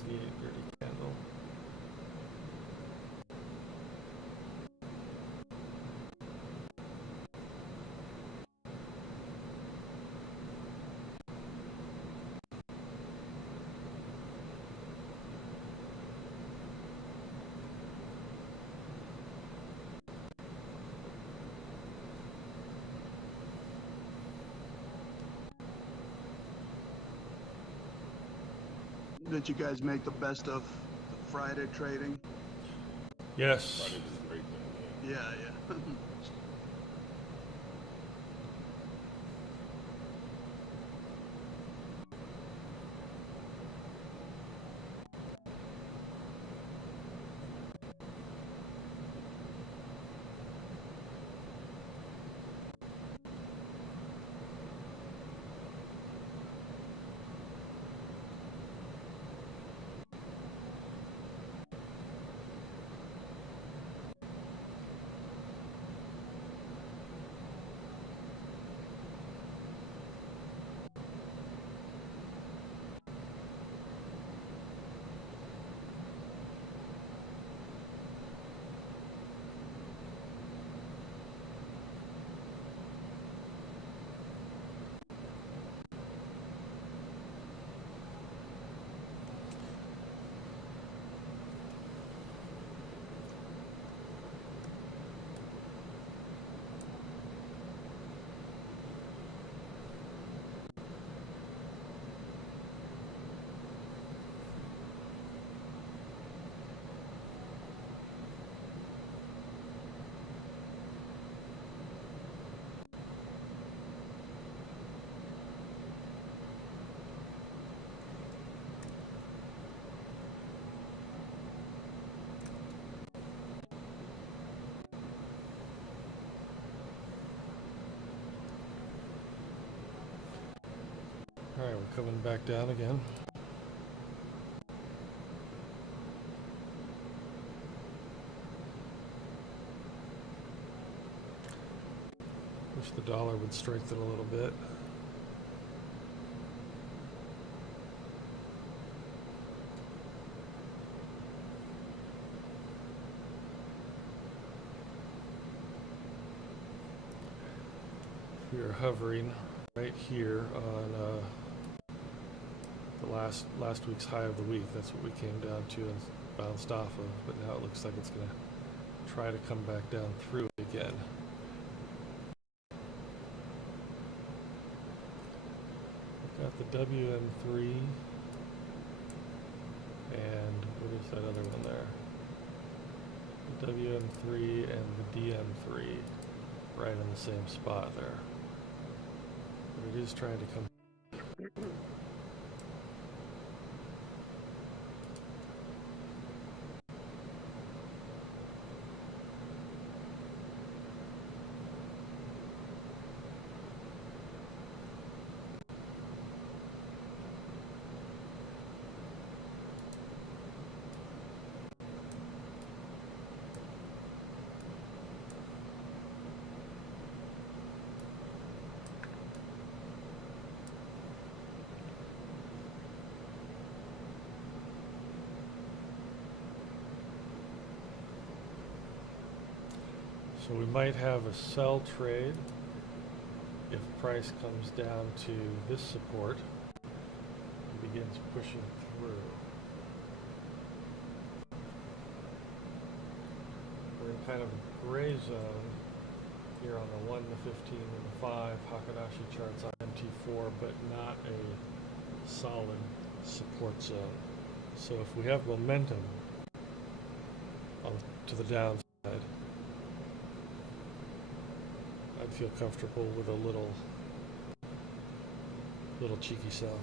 the 8:30 candle. Did you guys make the best of the Friday trading? Yes. Friday was a great day. Yeah, yeah. Alright, we're coming back down again. Wish the dollar would strengthen a little bit. We are hovering right here on the last week's high of the week. That's what we came down to and bounced off of, but now it looks like it's going to try to come back down through it again. We've got the WM3 and what is that other one there? The WM3 and the DM3 right in the same spot there. But it is trying to come. So we might have a sell trade if price comes down to this support and begins pushing through. We're in kind of a gray zone here on the 1, the 15, and the 5 Hakanashi charts on MT4, but not a solid support zone. So if we have momentum to the downside, I'd feel comfortable with a little cheeky sell.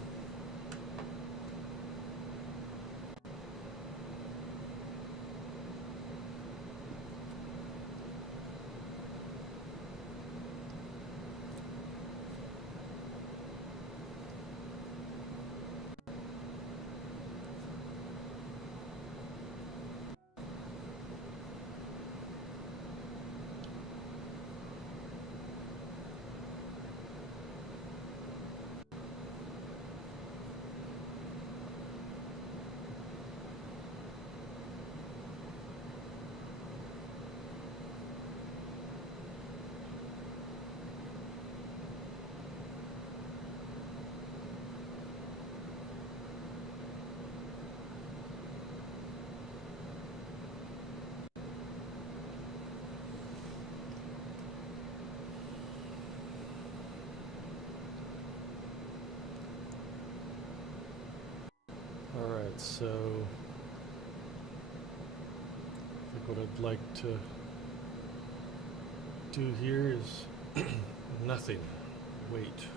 Alright, so I think what I'd like to do here is nothing. Wait.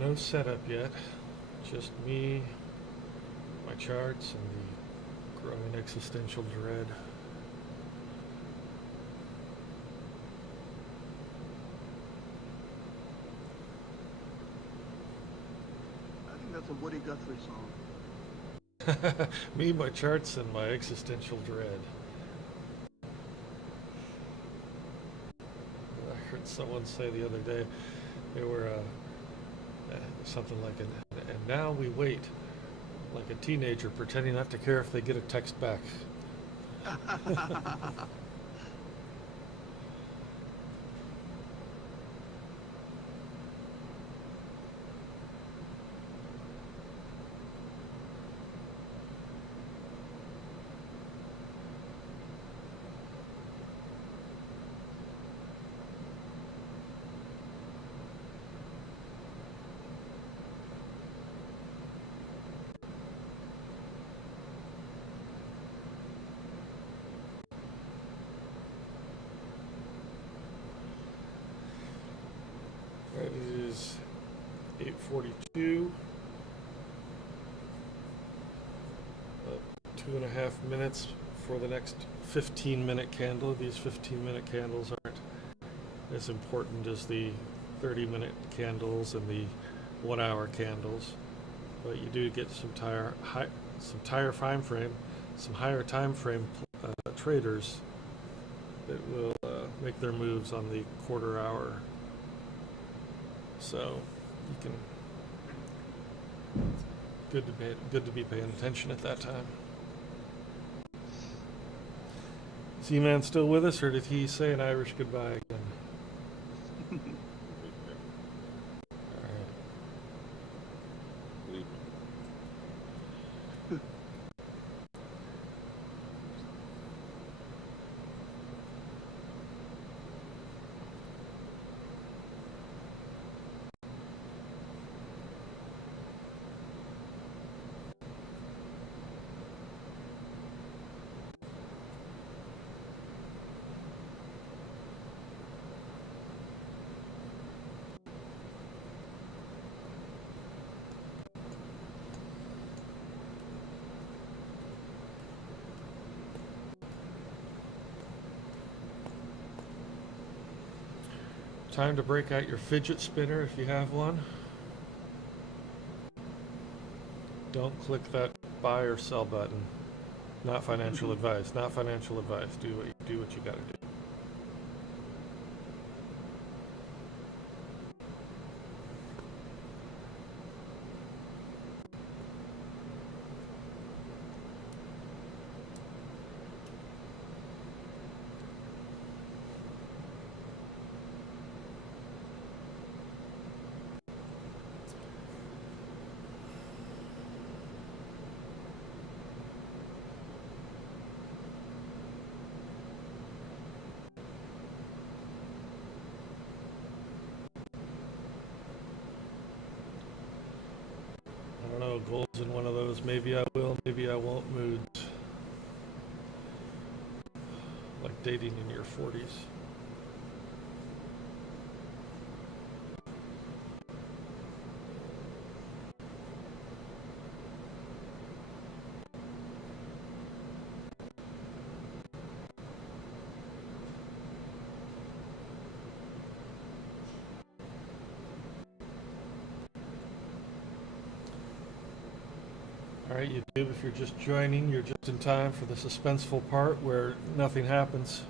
No setup yet, just me, my charts, and the growing existential dread. a Woody Guthrie song. Me, my charts, and my existential dread. I heard someone say the other day they were something like, and now we wait like a teenager pretending not to care if they get a text back. Right, it is 8:42. 2.5 minutes for the next 15-minute candle. These 15-minute candles aren't as important as the 30-minute candles and the 1-hour candles, but you do get some higher time frame, some higher time frame traders that will make their moves on the quarter hour. So you can good to be paying attention at that time. Is E-Man still with us, or did he say an Irish goodbye again? All right. Leave. Time to break out your fidget spinner if you have one. Don't click that buy or sell button. Not financial advice. Not financial advice. Do what you got to do. I don't know, gold's in one of those maybe I will, maybe I won't moods. Like dating in your 40s. Alright, YouTube, if you're just joining, you're just in time for the suspenseful part where nothing happens.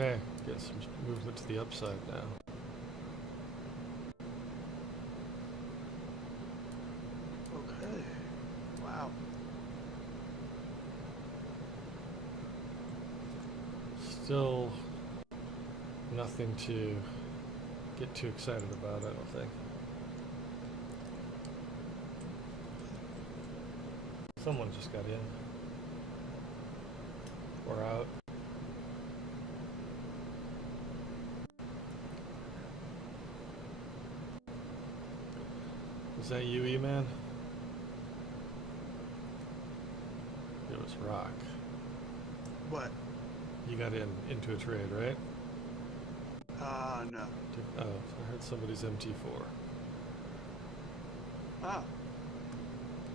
Okay, get some movement to the upside now. Okay. Wow. Still nothing to get too excited about, I don't think. Someone just got in. Or out. Was that you, E-Man? It was Rock. What? You got into a trade, right? No. Oh, I heard somebody's MT4. Ah.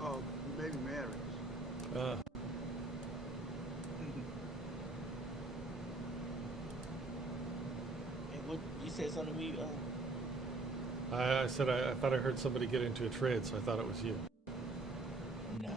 Oh, maybe Mary's. Uh, And what you said something to me? I said I thought I heard somebody get into a trade, so I thought it was you. No.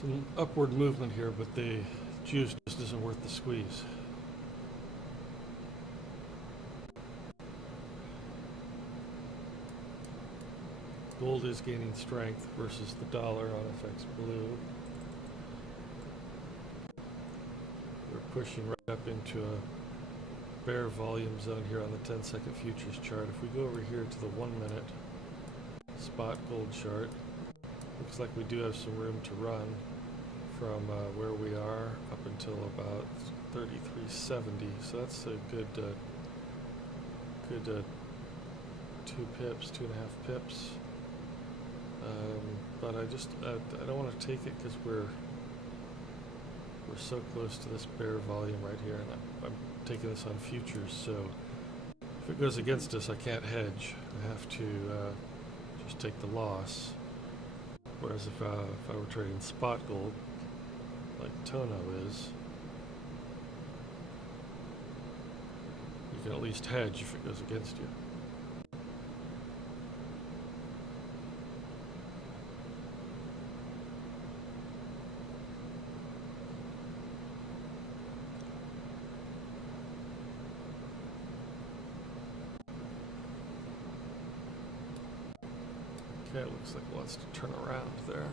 Some upward movement here, but the juice just isn't worth the squeeze. Gold is gaining strength versus the dollar on FX Blue. We're pushing right up into a bear volume zone here on the 10-second futures chart. If we go over here to the 1-minute spot gold chart, looks like we do have some room to run from where we are up until about 33.70. So that's a good, good 2 pips, 2.5 pips. But I don't want to take it because we're so close to this bear volume right here, and I'm taking this on futures. So if it goes against us, I can't hedge. I have to just take the loss. Whereas if I were trading spot gold, like Tono is, you can at least hedge if it goes against you. Okay, it looks like it wants to turn around there.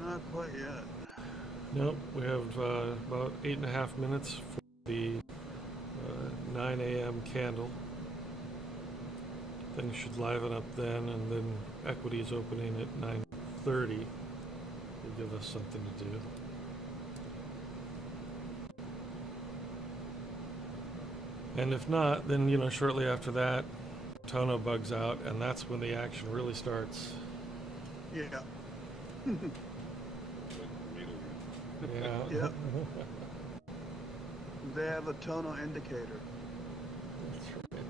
Not quite yet. Nope, we have about 8.5 minutes for the 9 a.m. candle. Things should liven up then, and then equity is opening at 9:30. will give us something to do. And if not, then, you know, shortly after that, Tono bugs out, and that's when the action really starts. Yeah. Yeah. Yep. They have a Tono indicator. That's right.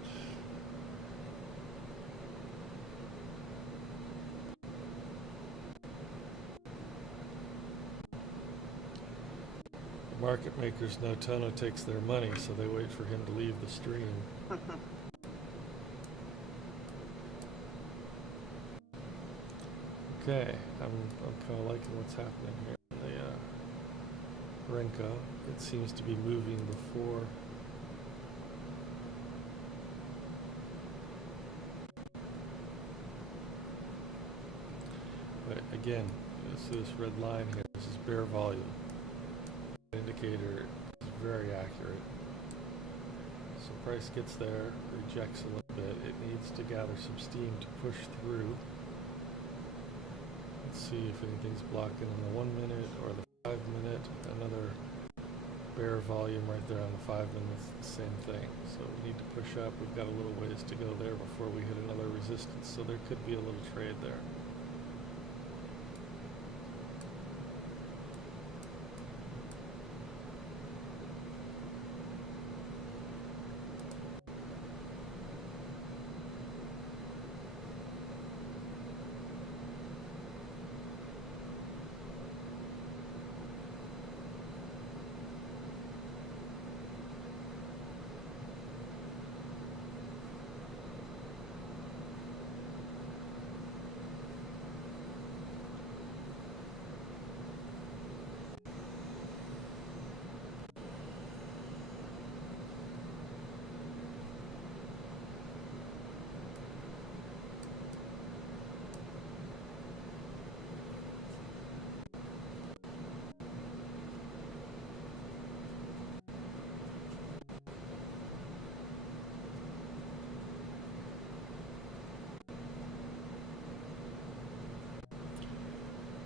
The market makers know Tono takes their money, so they wait for him to leave the stream. Okay, I'm kind of liking what's happening here in the Renko. It seems to be moving before. But again, you see this red line here. This is bear volume. The indicator is very accurate. So price gets there, rejects a little bit. It needs to gather some steam to push through. Let's see if anything's blocking in the 1 minute or the 5 minute. Another bear volume right there on the 5 minutes, same thing. So we need to push up. We've got a little ways to go there before we hit another resistance. So there could be a little trade there.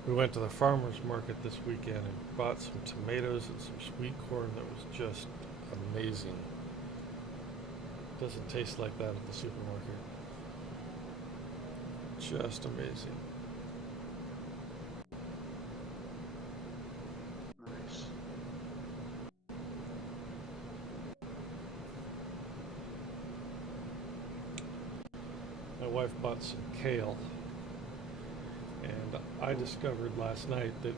We went to the farmer's market this weekend and bought some tomatoes and some sweet corn that was just amazing. Doesn't taste like that at the supermarket. Just amazing. Nice. My wife bought some kale. And I discovered last night that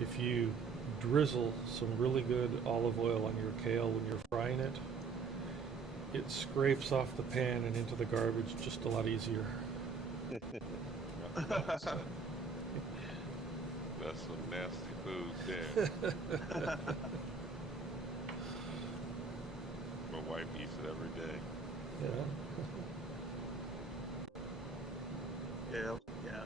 if you drizzle some really good olive oil on your kale when you're frying it, it scrapes off the pan and into the garbage just a lot easier. That's some nasty food there. My wife eats it every day. Yeah. Yeah. Yeah.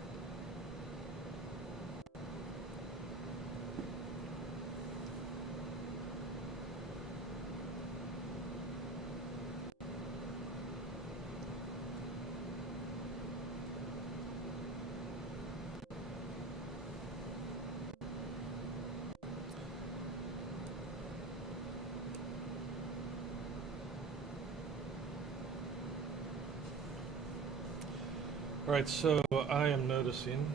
All right, so I am noticing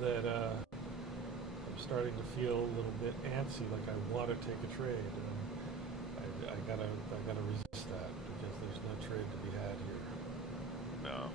that I'm starting to feel a little bit antsy, like I want to take a trade, and I gotta resist that because there's no trade to be had here. No.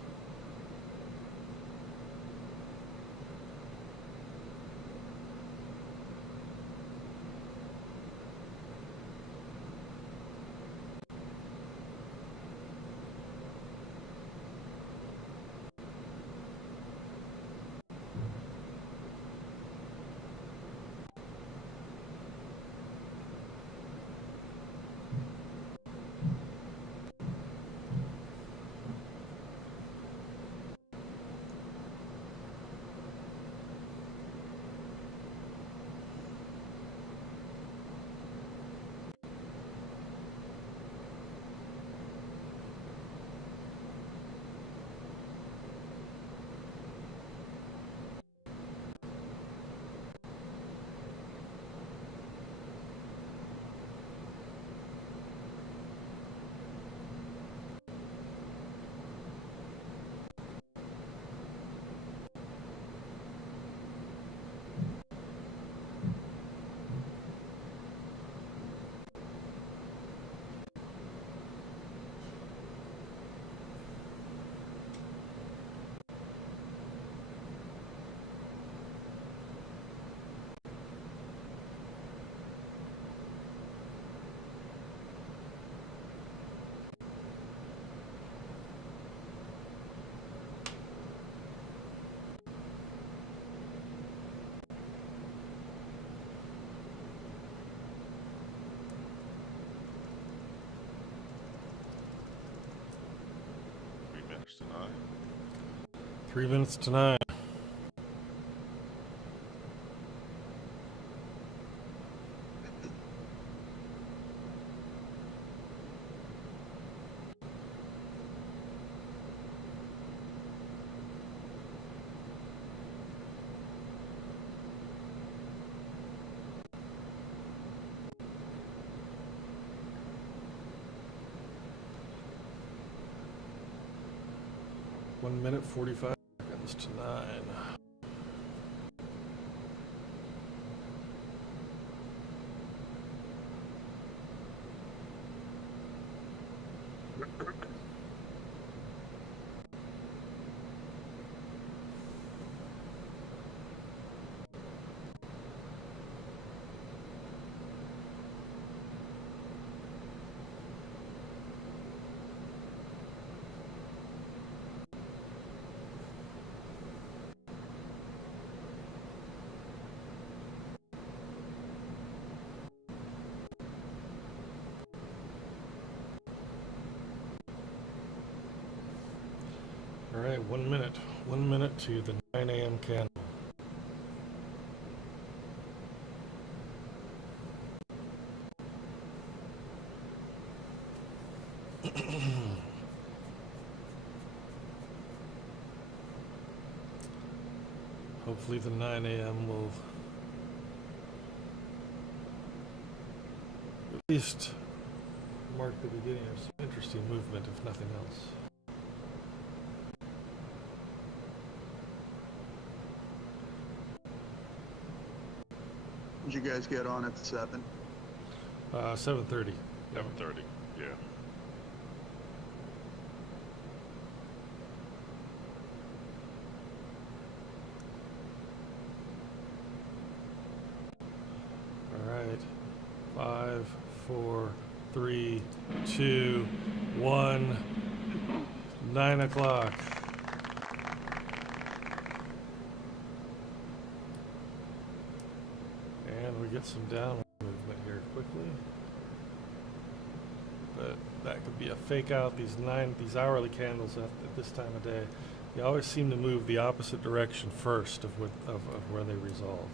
9. 3 minutes to 9. One minute 45 seconds to 9. All right, 1 minute. 1 minute to the 9 a.m. candle. Hopefully the 9 a.m. will at least mark the beginning of some interesting movement, if nothing else. Did you guys get on at 7? 7:30. 7:30. Yeah. All right. 5, 4, 3, 2, 1. 9 o'clock. And we get some downward movement here quickly. But that could be a fake out. These hourly candles at this time of day, they always seem to move the opposite direction first of where they resolve.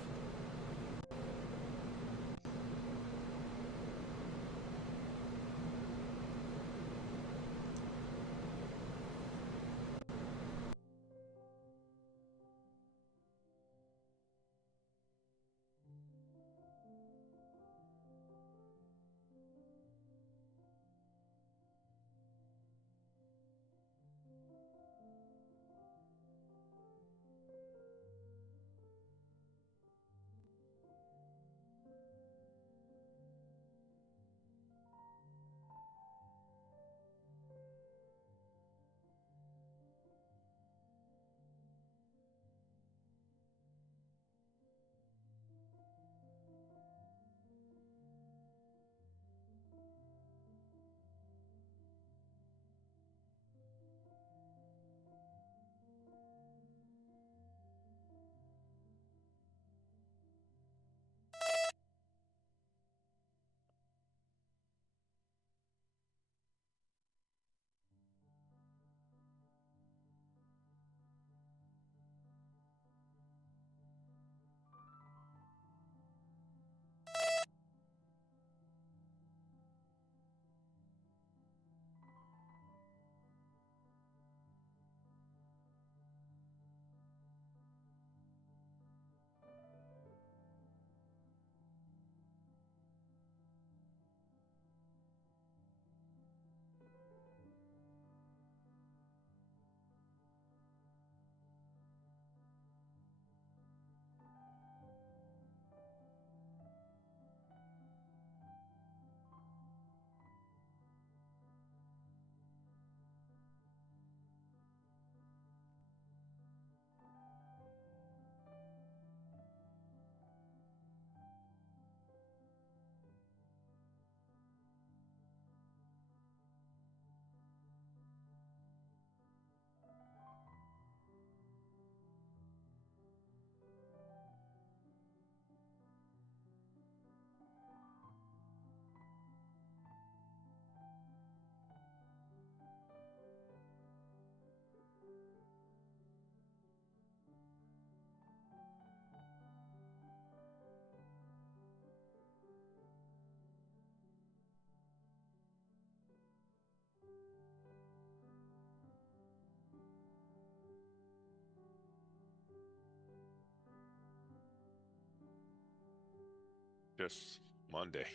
just Monday.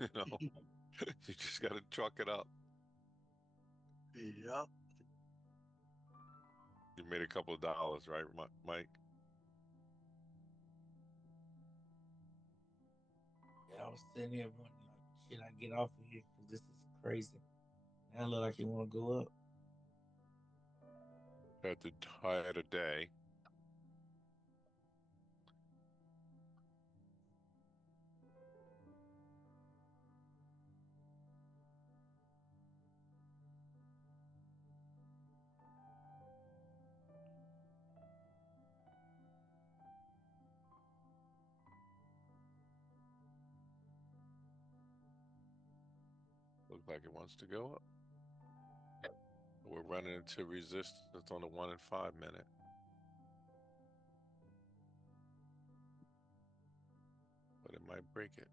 You know, you just got to truck it up. Yep. You made a couple of dollars, right, Mike? Yeah, I was sitting there wondering, like, should I get off of here? Because this is crazy. Now it look like you want to go up. Had a day. Looks like it wants to go up. We're running into resistance on the 1 and 5 minute. But it might break it.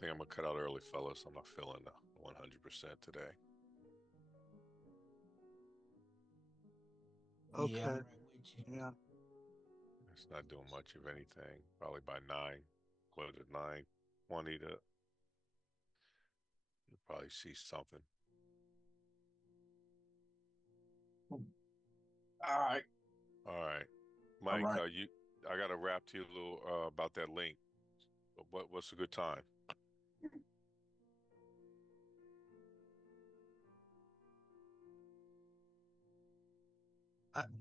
think I'm gonna cut out early, fellas. I'm not feeling 100% today. Okay. Yeah, I'm right with you. Yeah. It's not doing much of anything. Probably by 9, close at 9:20 to you'll probably see something. All right. All right, All Mike. right. I gotta rap to you a little about that link. What's a good time?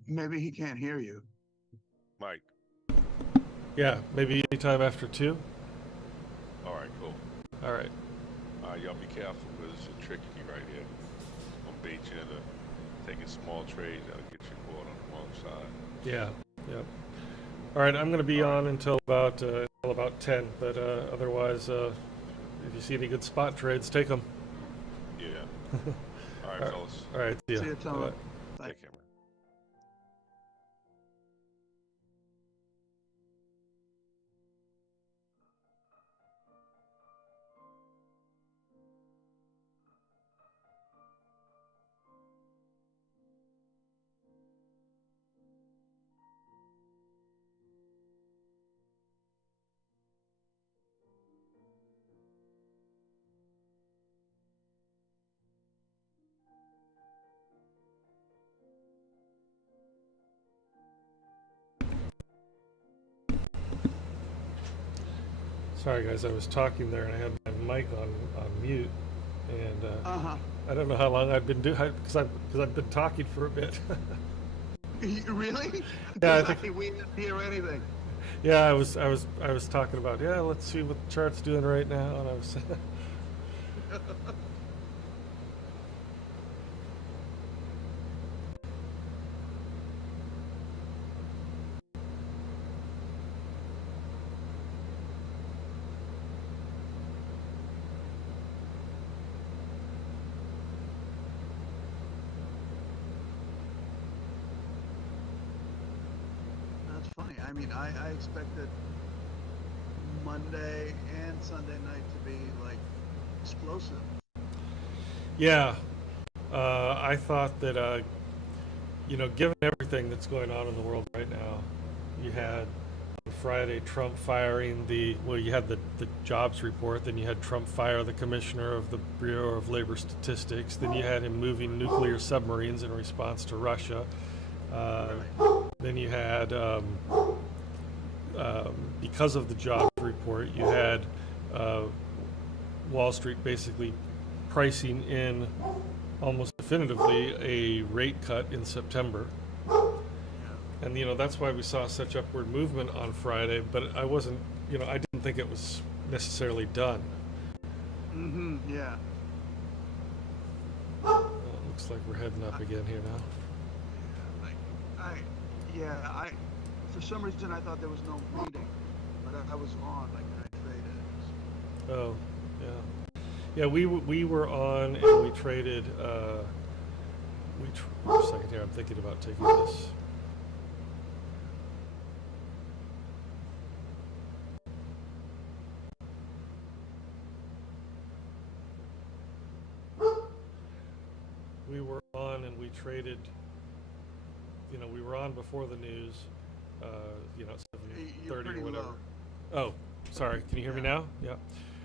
Maybe he can't hear you. Mike. Yeah, maybe anytime after 2. All right, cool. All right. Y'all be careful because it's a tricky right here. I'm gonna bait you into taking small trades that'll get you caught on the wrong side. Yeah. Yep. All right. I'm going to be All right. on until about 10. But otherwise, if you see any good spot trades, take them. Yeah. All right, All right. fellas. All right. See ya. See you, Tono. Bye-bye. Bye. Take care, man. Sorry, guys. I was talking there and I had my mic on mute, and Uh-huh. I don't know how long I've been doing because I've been talking for a bit. Really? Yeah, I 'Cause think- we didn't hear anything. Yeah, I was talking about, yeah, let's see what the chart's doing right now, and I was That's funny. I mean, I expected Monday and Sunday night to be like explosive. yeah. I thought that given everything that's going on in the world right now, you had on Friday Trump firing you had the jobs report, then you had Trump fire the commissioner of the Bureau of Labor Statistics, then you had him moving nuclear submarines in response to Russia. Then you had, because of the jobs report, you had Wall Street basically pricing in almost definitively a rate cut in September. And, that's why we saw such upward movement on Friday, but I didn't think it was necessarily done. Mm-hmm. Yeah. Well, it looks like we're heading up again here now. For some reason I thought there was no meeting, but I was on, like, I traded. Oh, yeah. Yeah, we were on and we traded, wait a second here, I'm thinking about taking this. We were on and we traded, we were on before the news, 7:30 You're or pretty whatever. low. Oh, sorry, can you hear me Yeah. now? Yeah.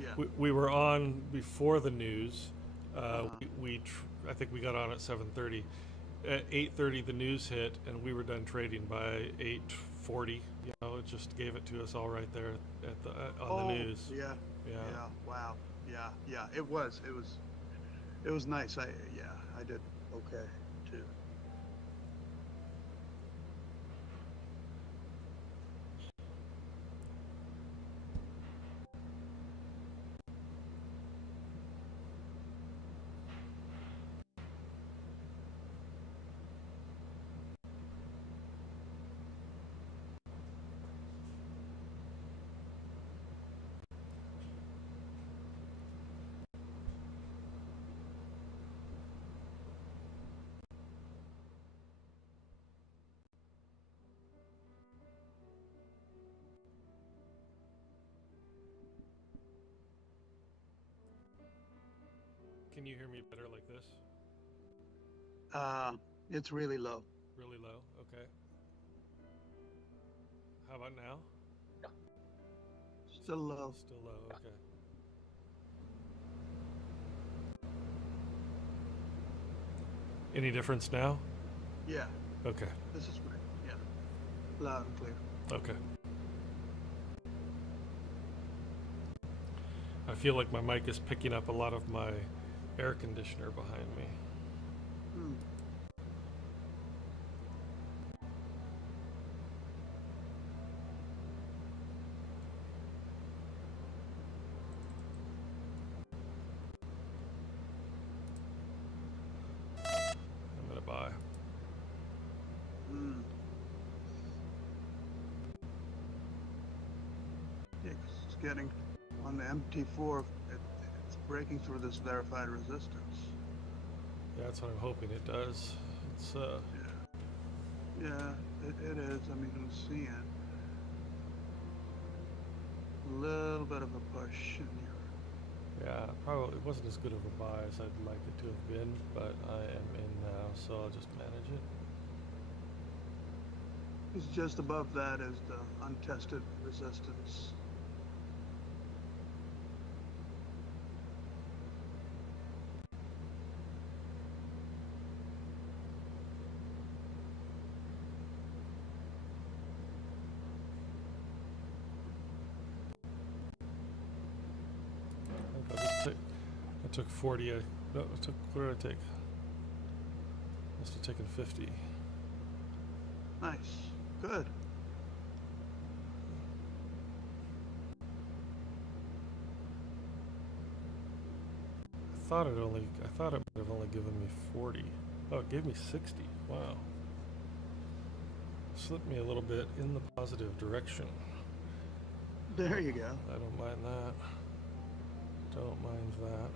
Yeah. We were on before the news. Uh-huh. I think we got on at 7:30. At 8:30, the news hit, and we were done trading by 8:40. It just gave it to us all right there at on the news. Yeah. Yeah. Yeah. Wow. Yeah. Yeah. It was nice. I did okay too. Can you hear me better like this? It's really low. Really low? Okay. How about now? Still low. Still low, okay. Any difference now? Yeah, Okay, this is great. Yeah, loud and clear. okay. I feel like my mic is picking up a lot of my air conditioner behind me. Hmm. I'm gonna buy. Hmm. Yeah, 'cause it's getting on the MT4. It's breaking through this verified resistance. Yeah, that's what I'm hoping it does. It's Yeah, it is. I mean, I'm seeing a little bit of a push in here. yeah, probably it wasn't as good of a buy as I'd like it to have been, but I am in now, so I'll just manage it. It's just above that is the untested resistance. I think I'll just take. I took 40. No, I took. What did I take? Must have taken 50. Nice. Good. I thought it might have only given me 40. Oh, it gave me 60. Wow. Slipped me a little bit in the positive direction. There you go. I don't mind that. Don't mind that.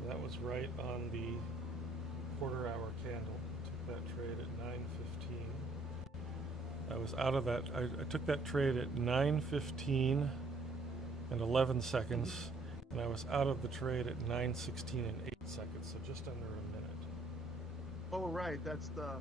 So that was right on the quarter-hour candle. Took that trade at 9:15. I was out of that. I took that trade at 9:15 and 11 seconds, and I was out of the trade at 9:16 and 8 seconds, so just under a minute. Oh, right. That's the.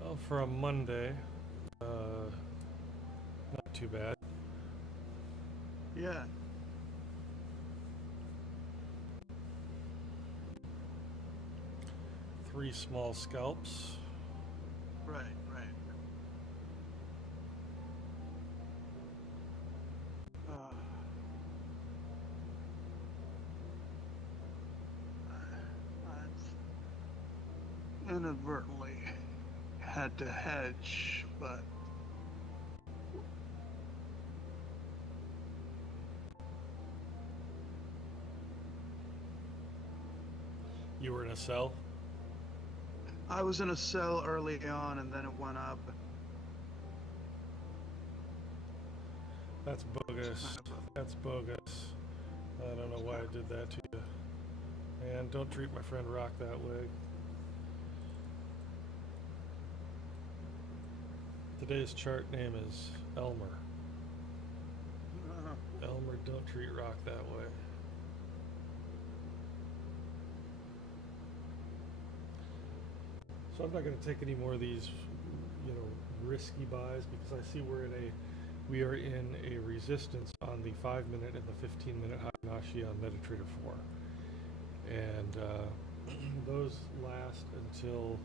Well, for a Monday, not too bad. Yeah. Three small scalps. Right. Right. I've inadvertently had to hedge, but You were in a cell? I was in a sell early on and then it went up. That's bogus. Kind of That's bogus. I don't know why I did that to you. And don't treat my friend Rock that way. Today's chart name is Elmer. Elmer, don't treat Rock that way. So I'm not going to take any more of these, risky buys because I see we are in a resistance on the 5-minute and the 15-minute Hanashi on MetaTrader 4. And those last until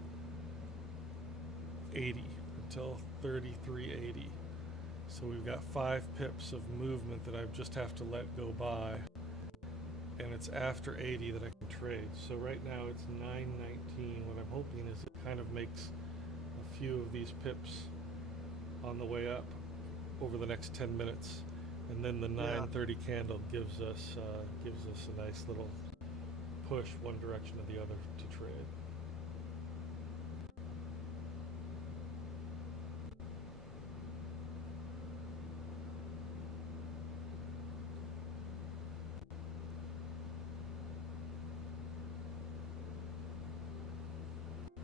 80, until 33.80. So we've got 5 pips of movement that I just have to let go by. And it's after 80 that I can trade. So right now it's 9.19. What I'm hoping is it kind of makes a few of these pips on the way up over the next 10 minutes. And then the 9:30 candle gives us a nice little push one direction or the other to trade.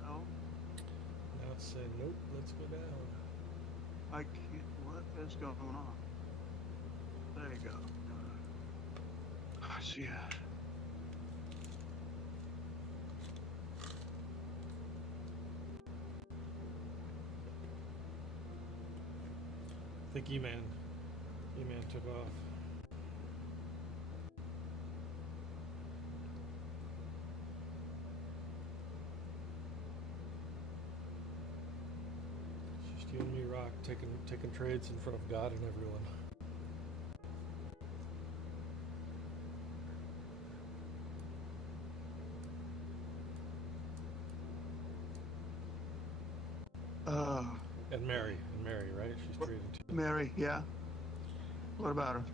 No, Now it's saying, nope, let's go down. I can't. What is going on? There you go. I see it. I think E-Man took off. It's just you and me, Rock, taking trades in front of God and everyone. And Mary, right? She's trading too. Mary, yeah. What about her?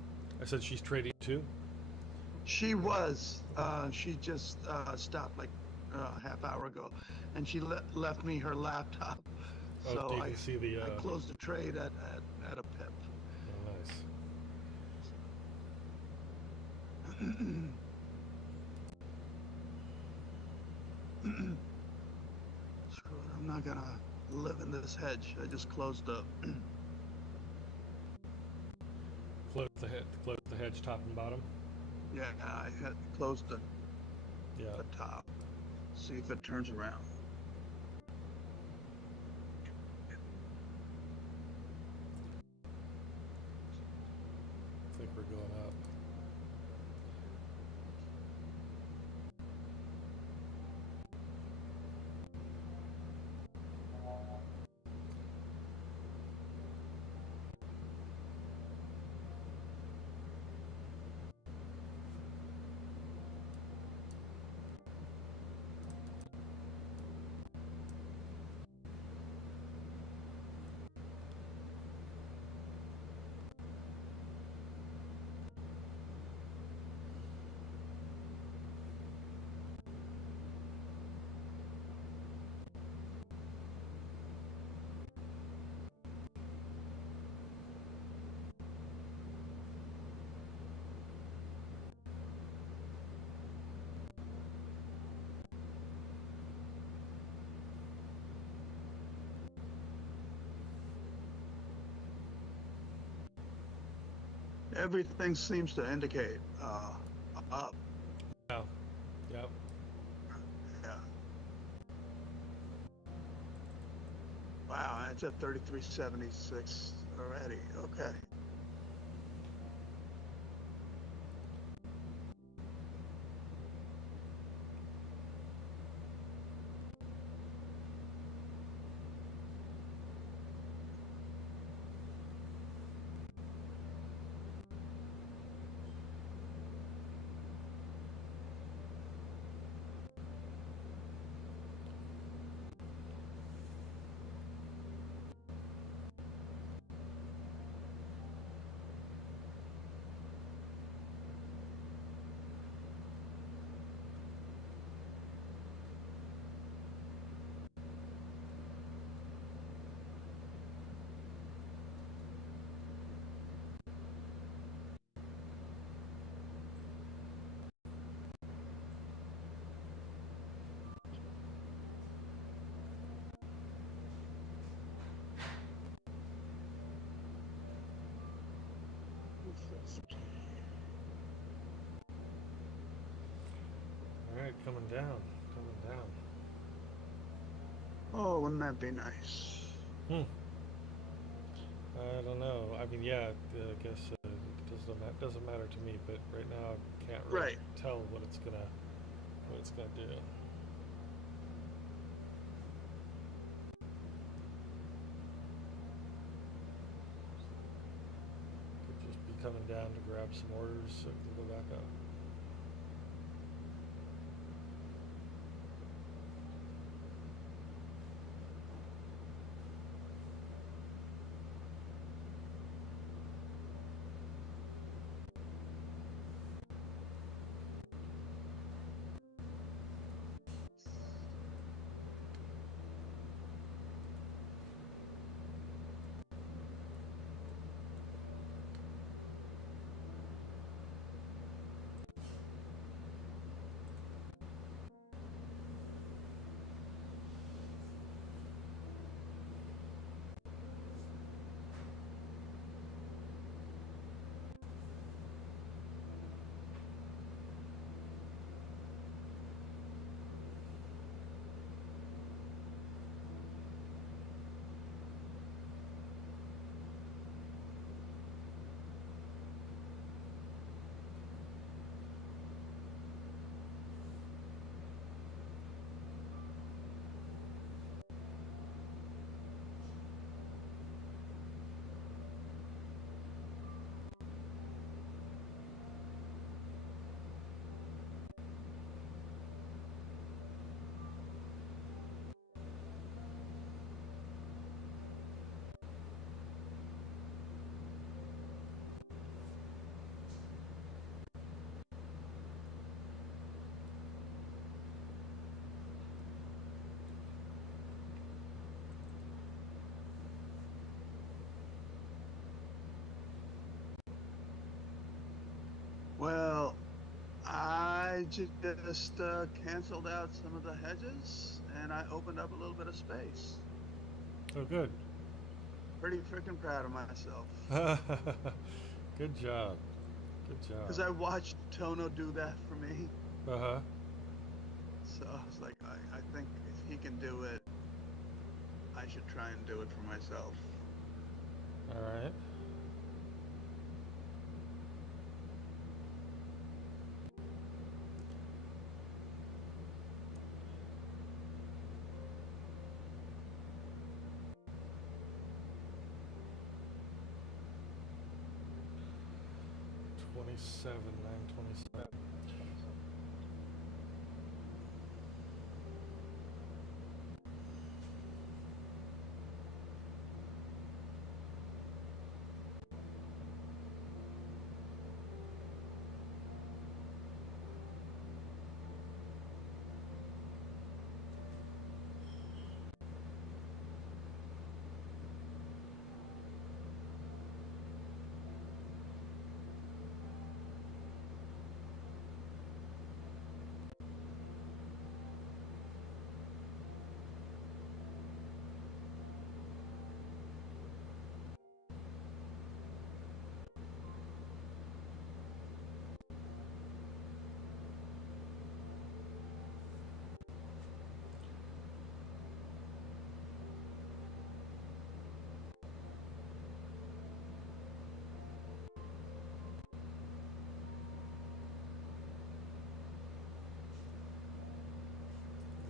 I said she's trading too. She was. She just stopped like a half hour ago, and she left me her laptop. Oh, So so you I can see the. I closed the trade at a pip. Oh, nice. Screw it. I'm not gonna live in this hedge. I just closed up. Close the hedge top and bottom. Yeah, I had closed the Yeah. top. See if it turns around. I think we're going up. Everything seems to indicate up. Wow. Yep. Yeah. Wow, it's at 33.76 already. Okay. All right, coming down. Oh, wouldn't that be nice? Hmm. I don't know. I mean, yeah, I guess it doesn't matter to me, but right now I can't really Right. tell what it's gonna do. Could just be coming down to grab some orders so it can go back up. Well, I just canceled out some of the hedges and I opened up a little bit of space. Oh, good. Pretty freaking proud of myself. Good job. Good Because job. I watched Tono do that for me. Uh-huh. So I was like, I think if he can do it, I should try and do it for myself. All right. $27,927.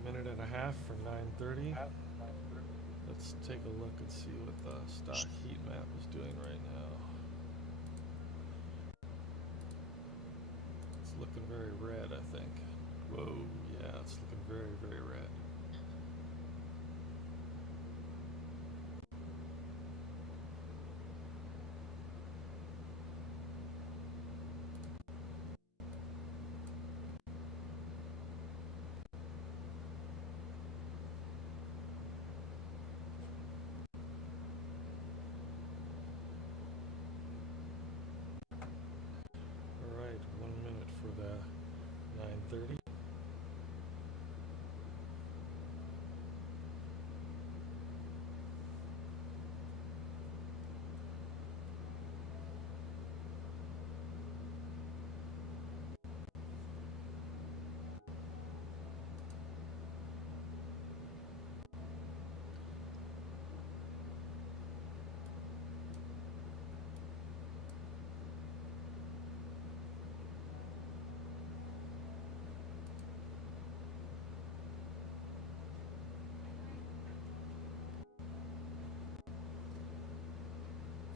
Minute and a half for 9:30. Let's take a look and see what the stock heat map is doing right now. It's looking very red, I think. Whoa, yeah, it's looking very, very red. All right, 1 minute for the 9:30.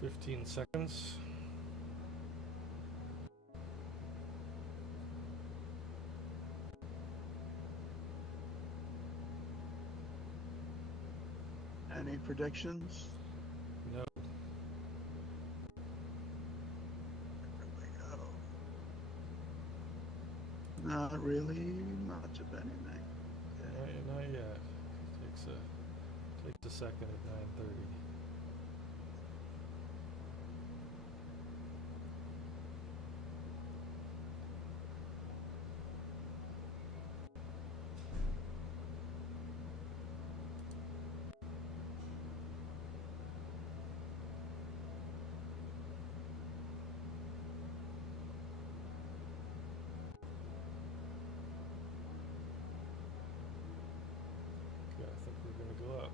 15 seconds. Any predictions? No. Here we go. Not really much of anything. Okay. Not yet. Takes a second at 9:30. Okay, I think we're gonna go up.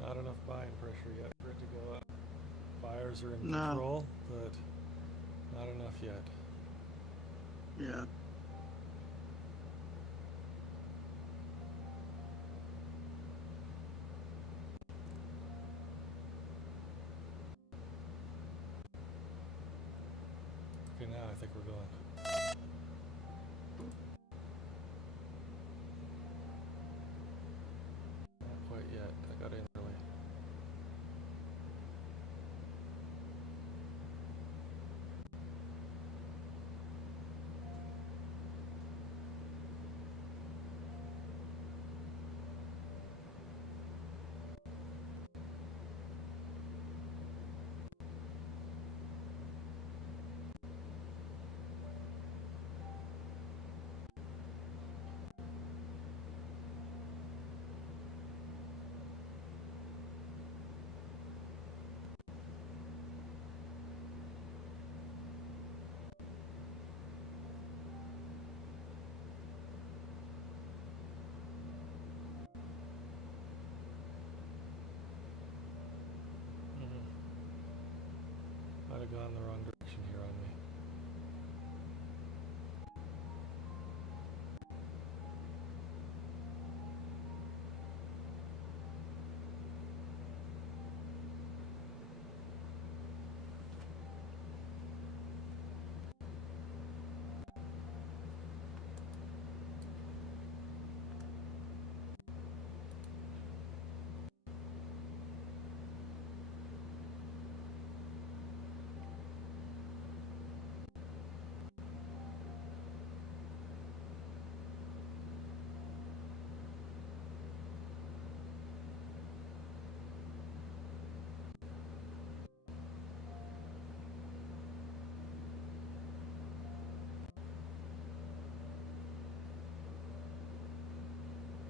Not enough buying pressure yet for it to go up. Buyers are in No. control, but not enough yet. Yeah. Okay, now I think we're going. Not quite yet. I got in early. Might have gone the wrong direction here on me.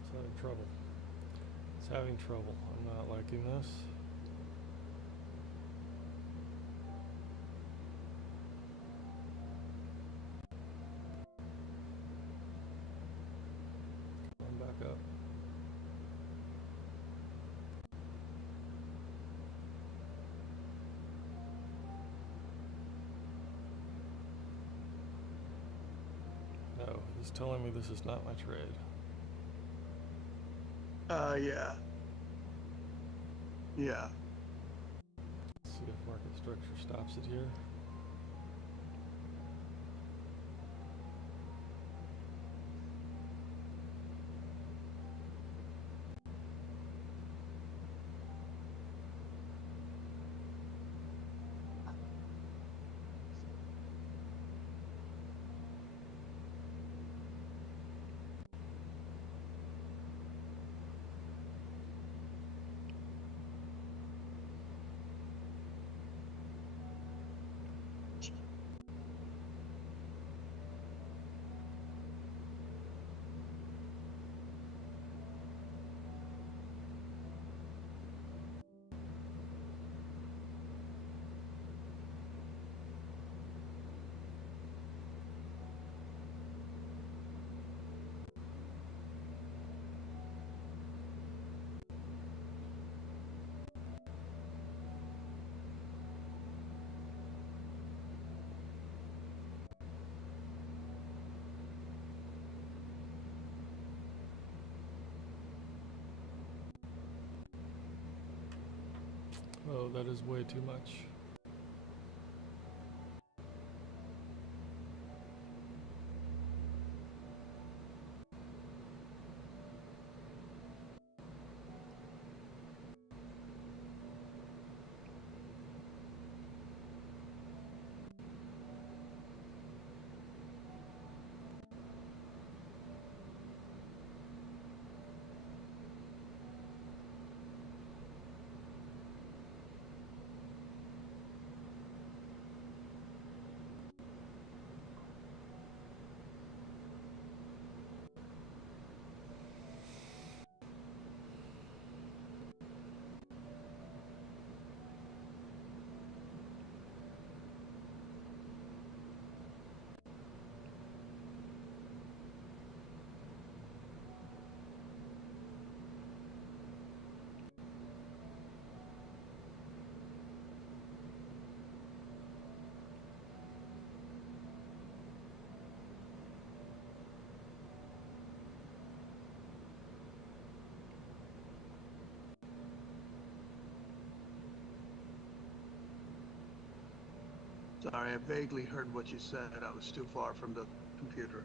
It's having trouble. It's having trouble. I'm not liking this. Come back up. No, he's telling me this is not my trade. Yeah. Yeah. Let's see if market structure stops it here. Oh, that is way too much. Sorry, I vaguely heard what you said. I was too far from the computer.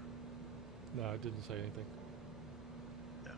No, I didn't say anything. Yeah.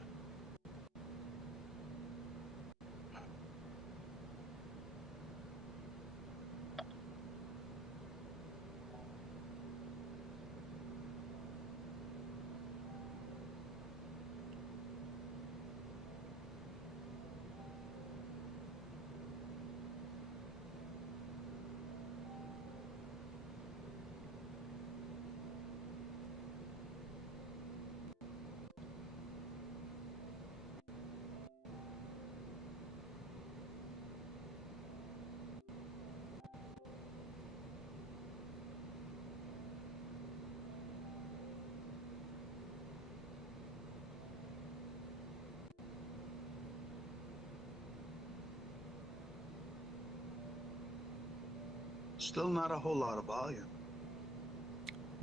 Still not a whole lot of volume.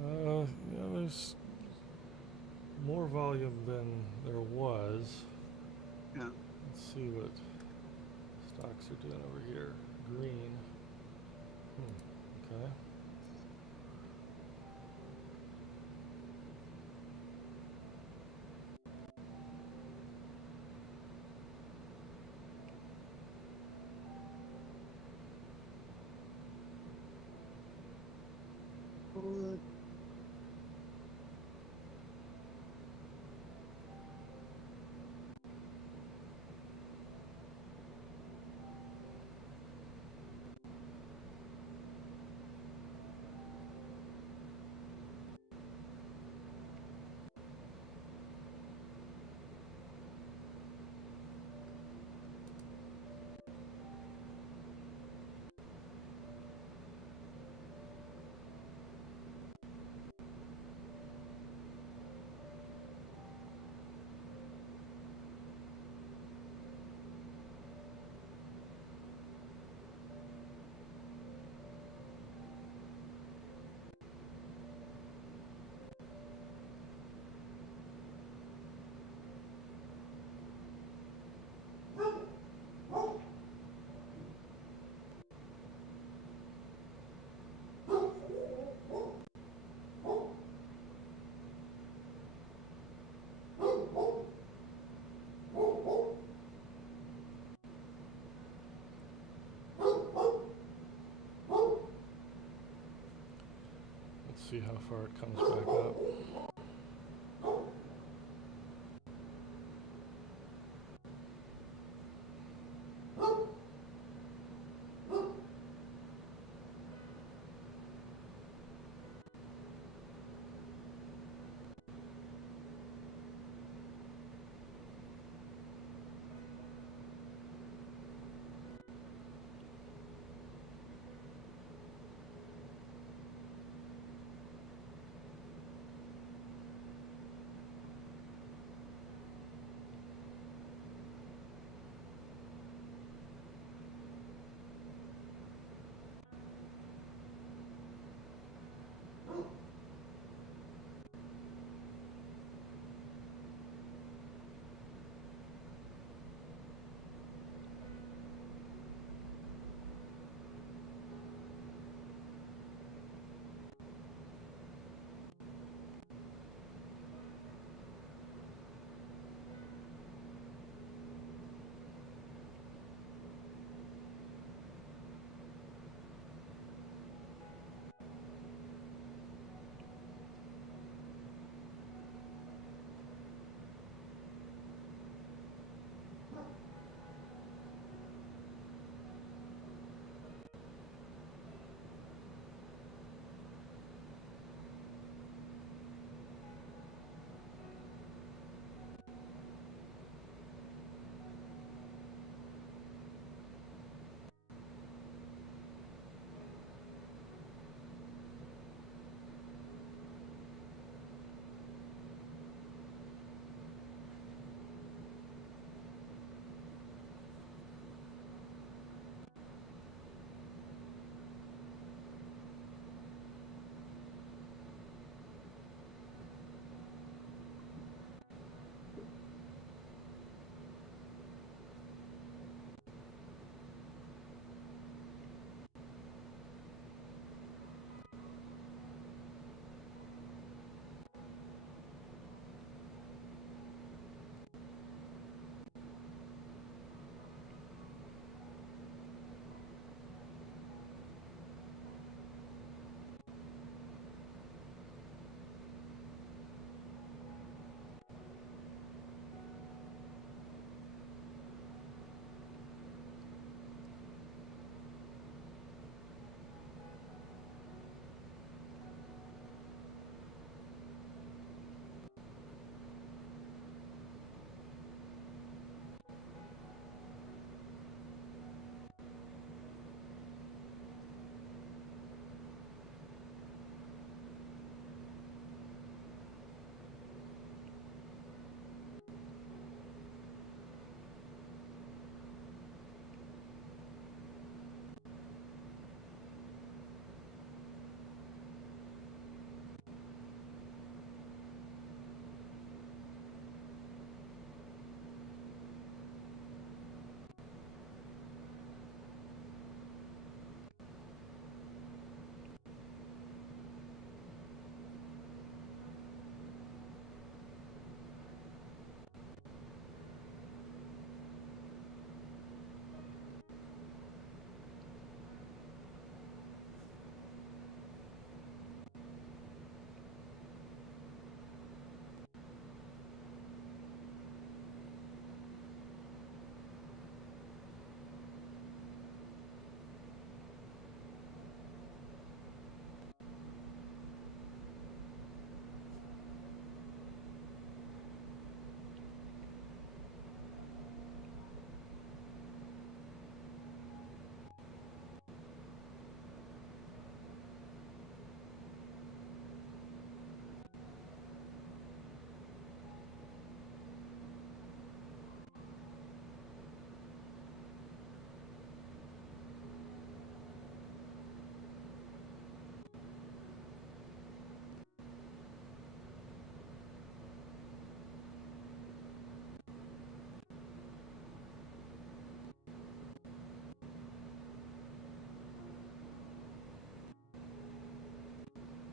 Yeah, there's more volume than there was. Yeah. Let's see what stocks are doing over here. Green. Okay. Let's see how far it comes back up.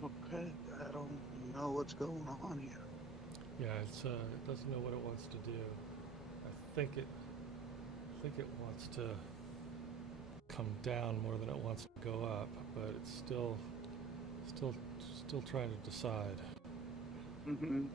Okay, I don't know what's going on here. Yeah, it doesn't know what it wants to do. I think it wants to come down more than it wants to go up, but it's still trying to decide. Mm-hmm.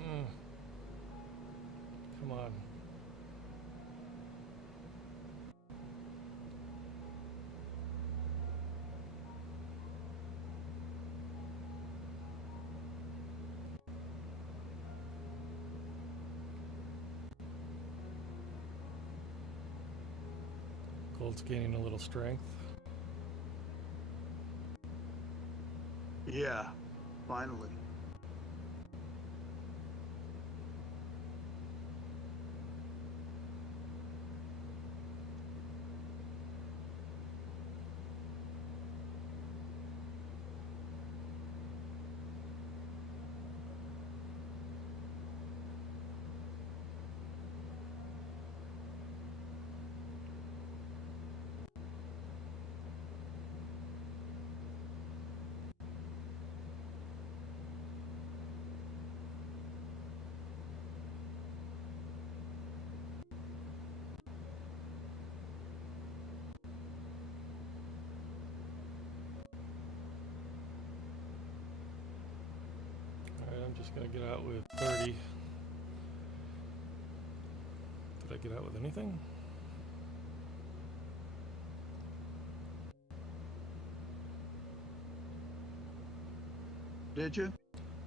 Mm. Come on. Gold's gaining a little strength. Yeah, finally. Alright, I'm just gonna get out with 30. Did I get out with anything? Did you?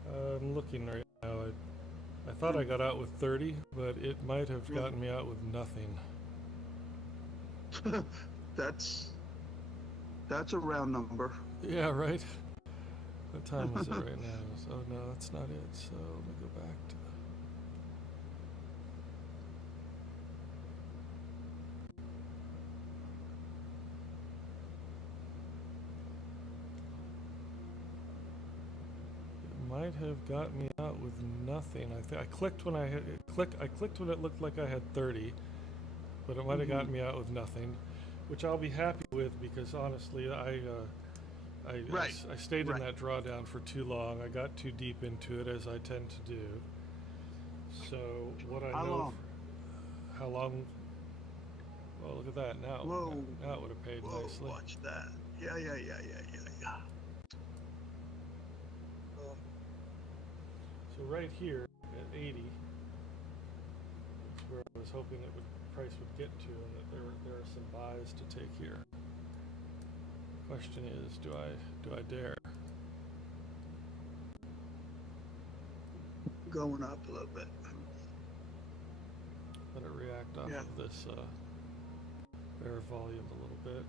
I'm looking right now. I thought I got out with 30, but it might have gotten me out with nothing. That's a round number. Yeah, right? What time is it right now? Oh no, that's not it. So let me go back to it might have got me out with nothing. I clicked when I clicked when it looked like I had 30, but it might have gotten me out with nothing, which I'll be happy with because honestly, Right. I stayed in Right. that drawdown for too long. I got too deep into it, as I tend to do. So what I How know, long? how long? Well, look at that now. Whoa. Now it would have paid Whoa, nicely. watch that. Yeah. Oh, So right here at 80 is where I was hoping that price would get to, and that there are some buys to take here. Question is, do I dare? going up a little bit. Let it react off Yeah. of this bear volume a little bit.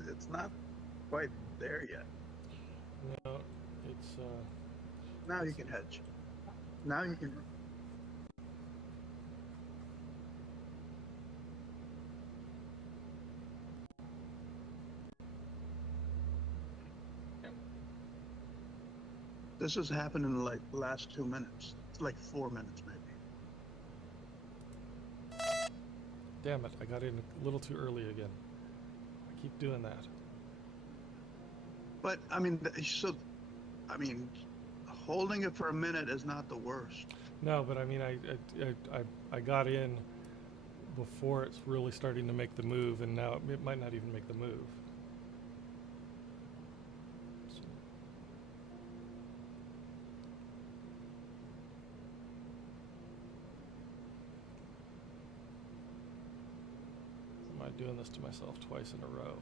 It's not quite there yet. No, it's Now you can hedge. Now you can. This has happened in like the last 2 minutes. It's like 4 minutes maybe. Damn it, I got in a little too early again. I keep doing that. But I mean, I mean, holding it for a minute is not the worst. No, but I mean, I got in before it's really starting to make the move, and now it might not even make the move. So. Am I doing this to myself twice in a row?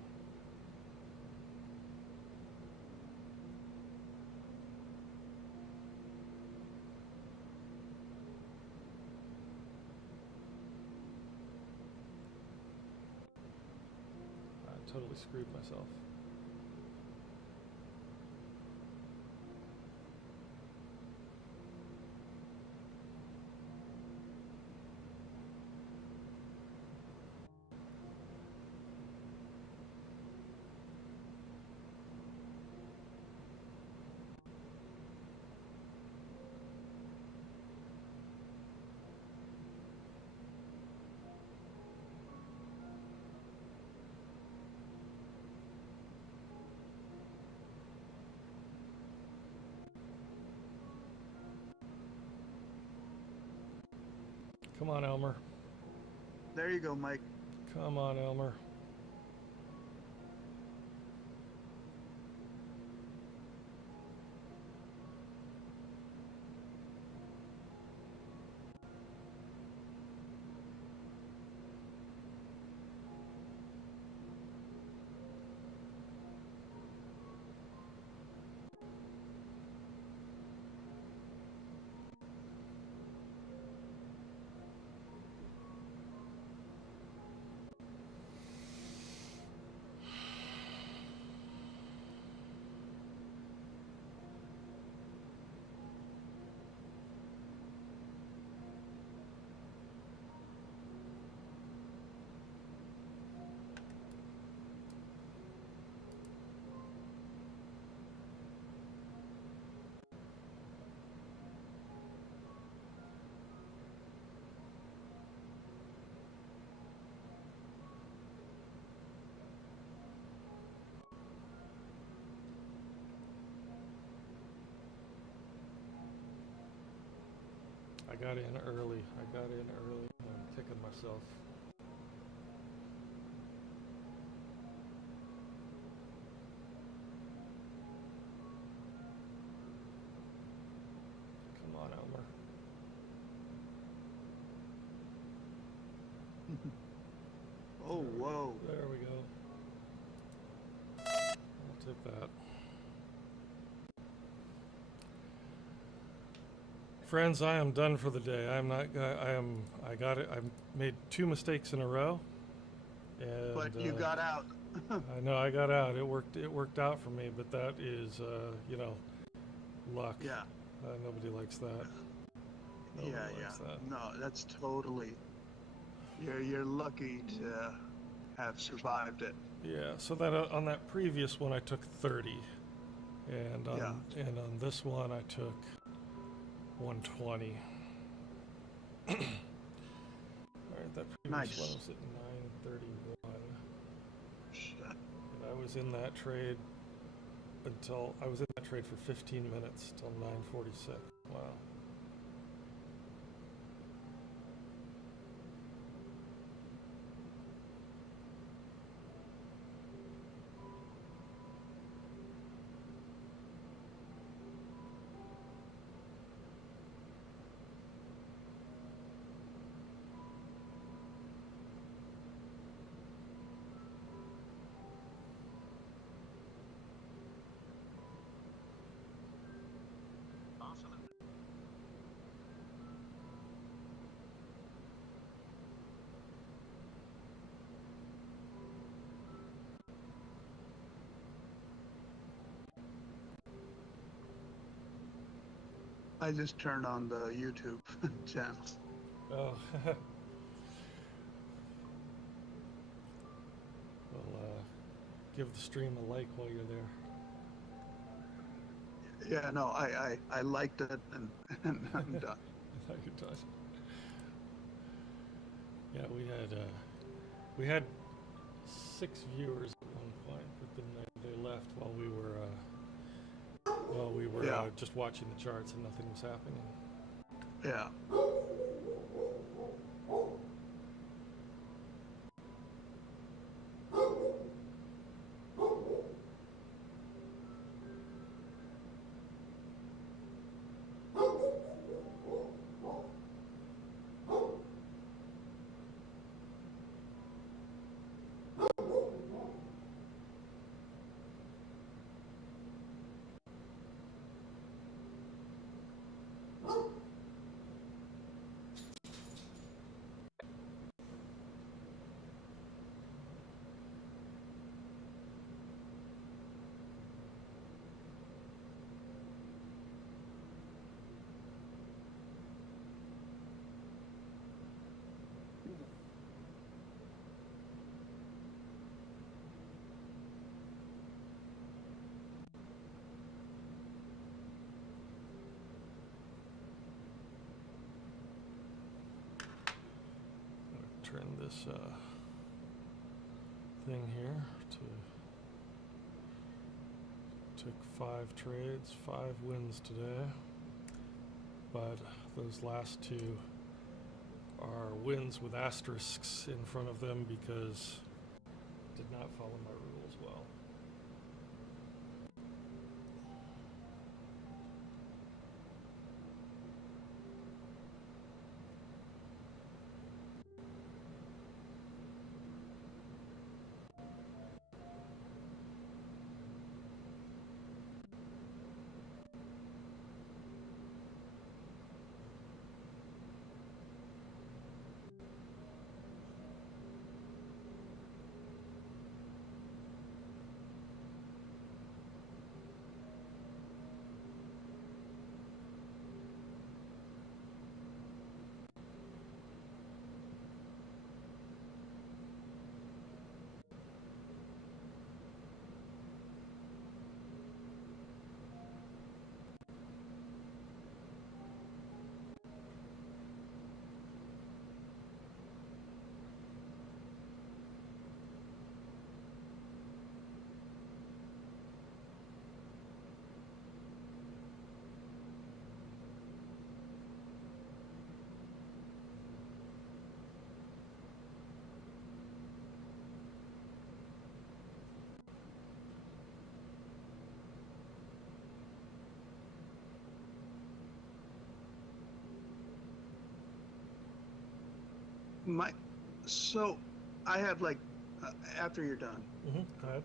I totally screwed myself. Come on, Elmer. There you go, Mike. Come on, Elmer. I got in early. I'm kicking myself. Come on, Elmer. Oh, whoa. There we go. I'll take that. Friends, I am done for the day. I got it. I've made 2 mistakes in a row. And, But you got out. I know I got out. It worked out for me, but that is, luck. Yeah. Nobody likes that. Nobody Yeah, likes yeah. that. No, that's totally. You're lucky to have survived it. Yeah, so that on that previous one I took 30, and on this one I took 120. All right, that previous Nice. one was at 931, Shit. and I was in that trade for 15 minutes till 9:46. Wow. I just turned on the YouTube channel. Oh. Well, give the stream a like while you're there. Yeah, no, I liked it and I'm done. I thought you done. Yeah, we had We had 6 viewers at one point, but then they left while we were Yeah. just watching the charts and nothing was happening. Yeah. Turn this thing here to took 5 trades, 5 wins today, but those last 2 are wins with asterisks in front of them because did not follow my rules well. My, so I have like, after you're done, Go ahead.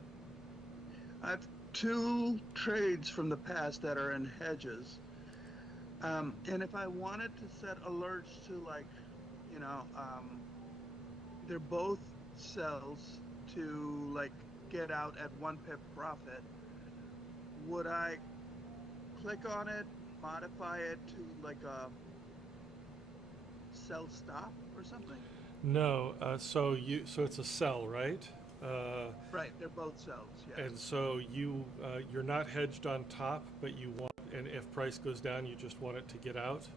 I have 2 trades from the past that are in hedges. And if I wanted to set alerts to like, you know, they're both sells to like get out at 1 pip profit, would I click on it, modify it to like a sell stop or something? No, so it's a sell, right? Uh, Right, they're both sells, and yes. so you're not hedged on top, but you want, and if price goes down, you just want it to get out.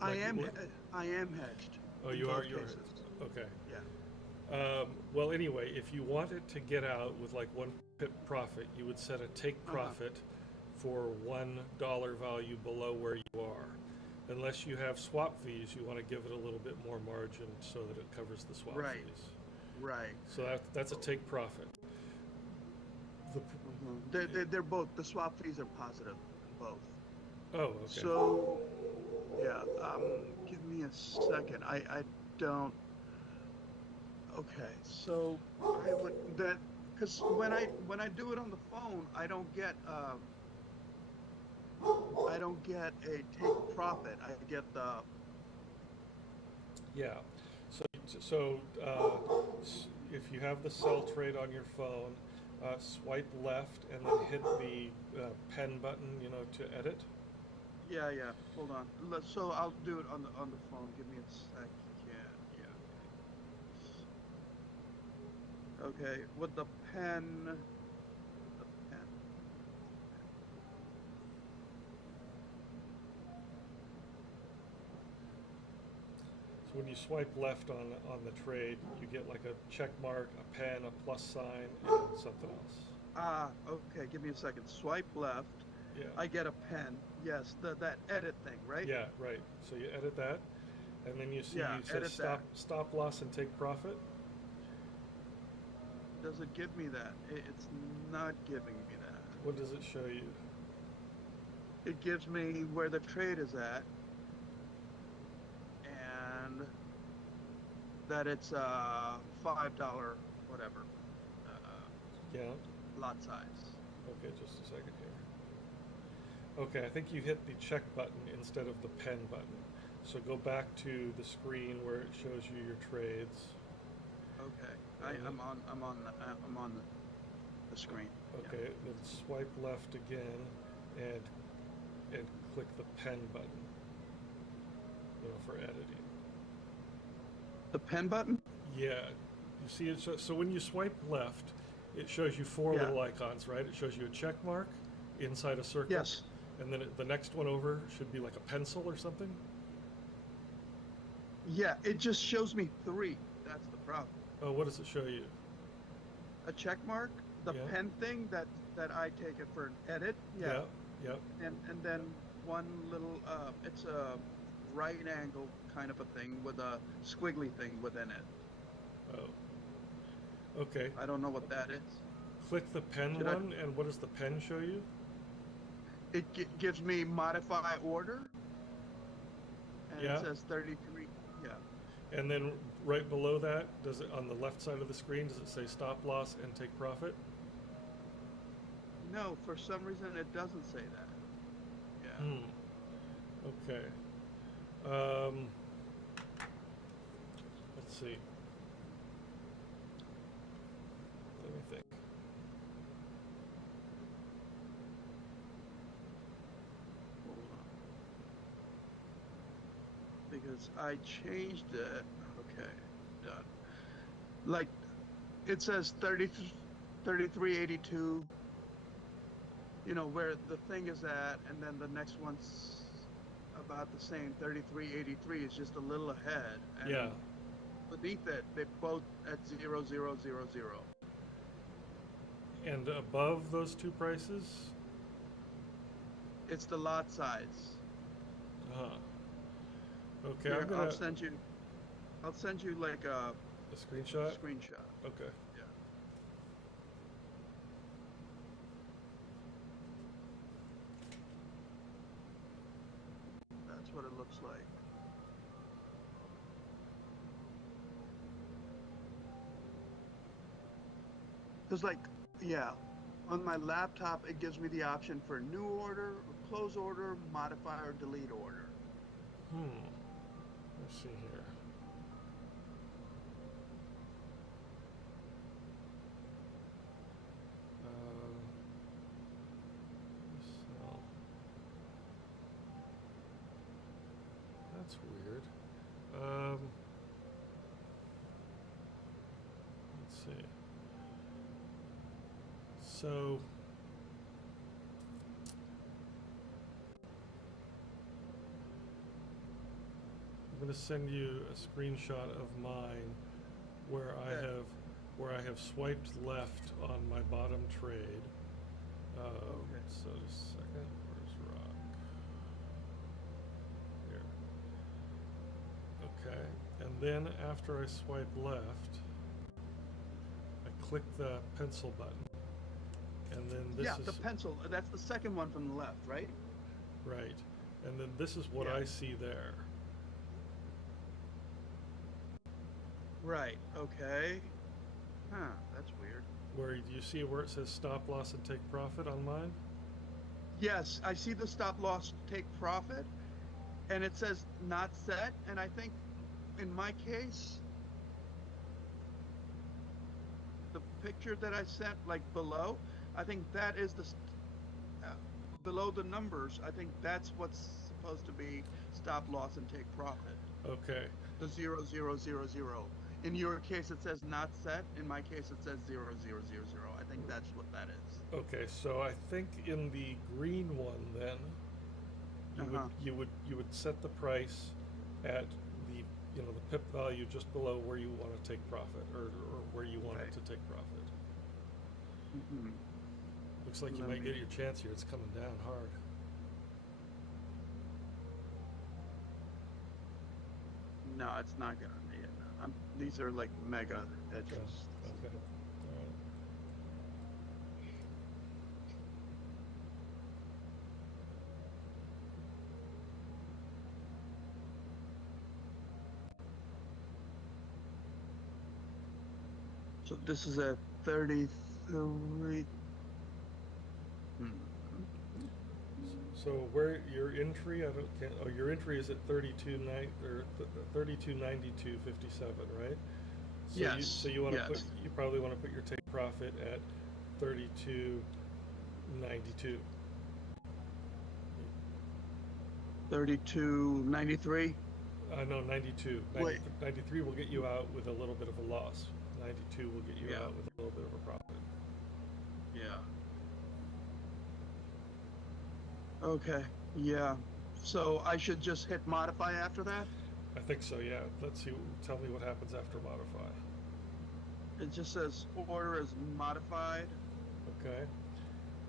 Like what? I am hedged Oh, in you are. both You're cases. okay. Yeah. Well, anyway, if you want it to get out with like 1 pip profit, you would set a take Uh-huh. profit for $1 value below where you are. Unless you have swap fees, you want to give it a little bit more margin so that it covers the swap Right. fees. Right. So that's a take profit. The, They're both, the swap fees are positive in both. oh, okay. So yeah, give me a second. I don't. Okay, so I would that because when I do it on the phone, I don't get a take profit. I get the Yeah. If you have the sell trade on your phone, swipe left and then hit the pen button, to edit. yeah. Hold on. So I'll do it on the phone. Give me a second. Yeah. Okay. With the pen. The pen. So when you swipe left on the trade, you get like a check mark, a pen, a plus sign, and something else. Ah, okay. Give me a second. Swipe left. Yeah. I get a pen. Yes, that edit thing, right? Yeah, right. So you edit that, and then you see Yeah, it says edit that. stop loss and take profit. Does it give me that? It's not giving me that. What does it show you? It gives me where the trade is at, and that it's $5 whatever Yeah. lot size. Okay, just a second here. Okay, I think you hit the check button instead of the pen button. So go back to the screen where it shows you your trades. Okay, Mhm. I'm on the screen. Yeah. Okay, then swipe left again, and click the pen button. You know, for editing. The pen button? Yeah, you see it. So when you swipe left, it shows you four Yeah. little icons, right? It shows you a check mark inside a circle. Yes. And then the next one over should be like a pencil or something. Yeah, it just shows me 3. That's the problem. Oh, what does it show you? A check mark, the Yeah. pen thing that I take it for an edit. Yeah. Yep. And then one little it's a right angle kind of a thing with a squiggly thing within it. Oh. Okay. I don't know what that is. Click the pen Should I- one, and what does the pen show you? It gives me modify order, and Yeah. it says 33. Yeah. And then right below that, does it on the left side of the screen, does it say stop loss and take profit? No, for some reason it doesn't say that. Yeah. Okay. Let's see. Let me think. Hold on. Because I changed it. Okay, done. Like, it says 3382, you know, where the thing is at, and then the next one's about the same. 3383 is just a little ahead. And Yeah. beneath it, they're both at 0000. And above those two prices? It's the lot size. Uh-huh. Okay, Here, I'm gonna I'll send you like a a screenshot. screenshot. Okay. Yeah. That's what it looks like. Cause like, yeah, on my laptop it gives me the option for new order, close order, modify or delete order. Let's see here. So that's weird. Let's see. So I'm going to send you a screenshot of mine where Okay. I have swiped left on my bottom trade. Okay. So just a second. Where's Rock? Here. Okay. And then after I swipe left, I click the pencil button. And then this Yeah, is the pencil. That's the second one from the left, right? right. And then this is what Yeah. I see there. Right. Okay. Huh. That's weird. Where do you see where it says stop loss and take profit on mine? Yes, I see the stop loss take profit, and it says not set. And I think, in my case, the picture that I sent, like below, I think that is below the numbers. I think that's what's supposed to be stop loss and take profit. Okay. The 0000. In your case, it says not set. In my case, it says 0000. I think that's what that is. Okay, so I think in the green one then Uh-huh. you would set the price at the you know, the pip value just below where you want to take profit, or where you want Right. it to take profit. Mm-hmm. Looks like you Let might me- get your chance here. It's coming down hard. No, it's not gonna be it. These are like mega Yeah. hedges. Okay. All right. So this is at 33. Hmm. So where your entry? I don't. Can't, oh, your entry is at 32.92.57, right? So Yes, so you want to yes. you probably want to put your take profit at 32.92. 32.93. No, 92. Wait. 93 will get you out with a little bit of a loss. 92 will get you Yeah. out with a little bit of a profit. Yeah. Okay. Yeah. So I should just hit modify after that? I think so, yeah. Let's see. Tell me what happens after modify. It just says order is modified. Okay.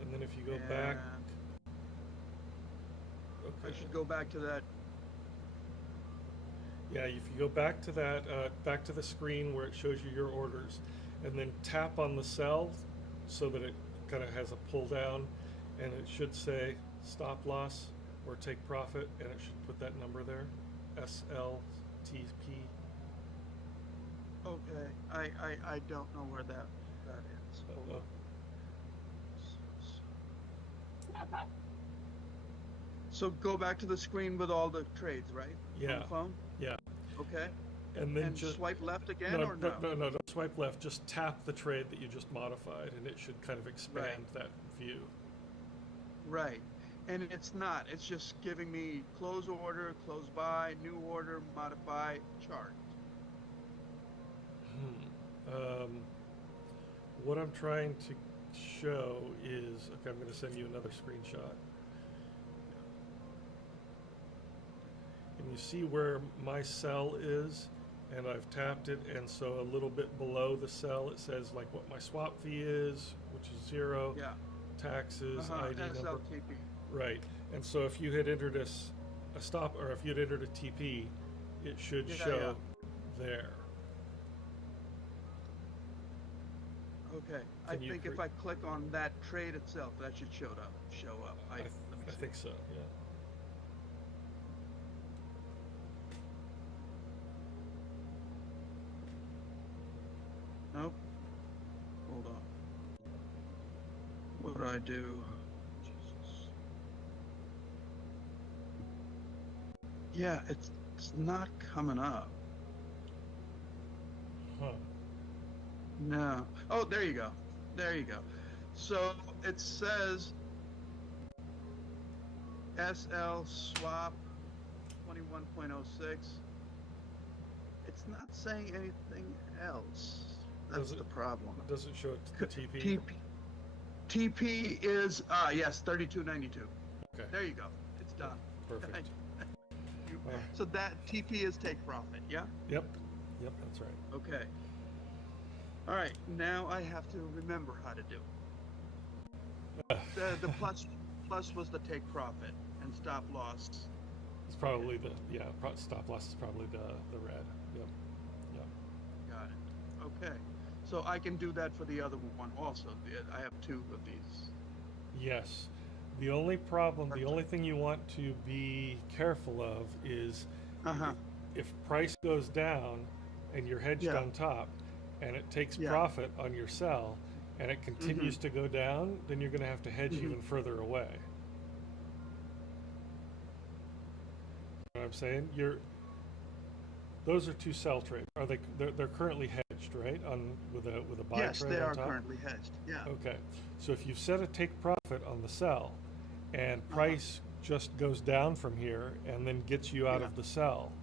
And then if you go back, And I okay. should go back to that. Yeah, if you go back to that, back to the screen where it shows you your orders, and then tap on the cell so that it kind of has a pull down, and it should say stop loss or take profit, and it should put that number there, SLTP. Okay. I don't know where that is. Hold on. So go back to the screen with all the trades, right? On Yeah, the phone? yeah, Okay. and then And just swipe left again or no? no, don't swipe left. Just tap the trade that you just modified, and it should kind of expand that view. Right. And it's not. It's just giving me close order, close buy, new order, modify, chart. What I'm trying to show is, okay, I'm going to send you another screenshot. And you see where my cell is, and I've tapped it, and so a little bit below the cell it says like what my swap fee is, which is 0, Yeah. taxes, ID number. SLTP. Right. And so if you had entered a stop, or if you had entered a TP, it should Yeah, show there. Okay. I Can you think if I click on that trade itself, that should show up. Let me I see. think so, yeah. Nope. Hold on. What do I do? Jesus. Yeah, it's not coming up. Huh. No. Oh, there you go. There you go. So it says SL swap 21.06. It's not saying anything else. That's the problem. Does it show the TP? TP is yes, 32.92. Okay. There you go. It's done. Perfect. So that TP is take profit, yeah? Yep. Yep, that's right. Okay. All right, now I have to remember how to do it. The plus was the take profit, and stop loss. It's probably stop loss is probably the red. Yep. Yep. Got it. Okay. So I can do that for the other one also. I have 2 of these. Yes. The only problem, the only thing you want to be careful of is if price goes down and you're hedged on top and it takes profit on your sell and it continues to go down, then you're going to have to hedge even further away. You know what I'm saying? Those are 2 sell trades. Are they? They're currently hedged, right? With a buy Yes, trade they on are top? currently hedged. Yeah. Okay. So if you set a take profit on the sell and price just goes down from here and then gets you out of the sell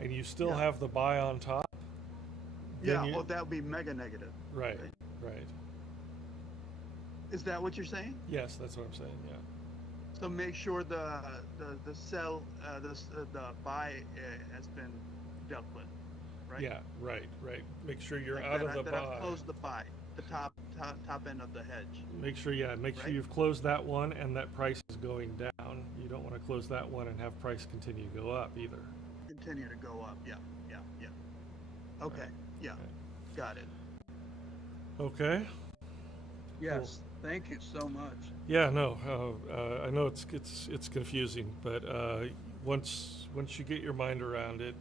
and you still have the buy on top, then well, that would be mega negative. Right. Is that what you're saying? Yes, that's what I'm saying, yeah. So make sure the sell, the buy has been dealt with, right? Yeah, right. Make sure you're Like out that of the that I've buy. closed the buy, the top end of the hedge, Make sure right? you've closed that one and that price is going down. You don't want to close that one and have price continue to go up either. Continue to go up. Yeah. Okay. Yeah. Got it. Okay. Yes. Thank you so much. Yeah, no, I know it's confusing, but once you get your mind around it,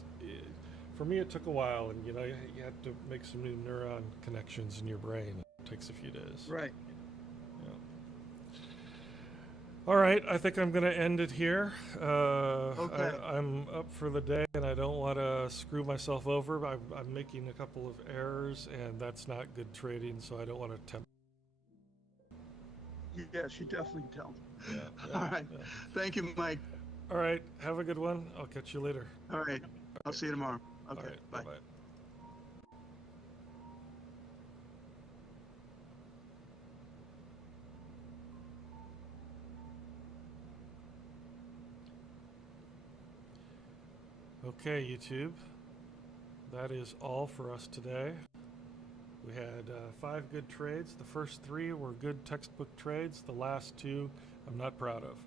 for me it took a while, and you know you have to make some new neuron connections in your brain. It takes a few days. Right. Yeah. All right, I think I'm gonna end it here. Okay. I'm up for the day, and I don't want to screw myself over. I'm making a couple of errors, and that's not good trading. So I don't want to tempt. Yes, you definitely don't. Yeah, All right. yeah. Thank you, Mike. All right, have a good one. I'll catch you later. All right. I'll see you tomorrow. All Okay. right, Bye. bye. Okay, YouTube. That is all for us today. We had 5 good trades. The first 3 were good textbook trades. The last 2 I'm not proud of.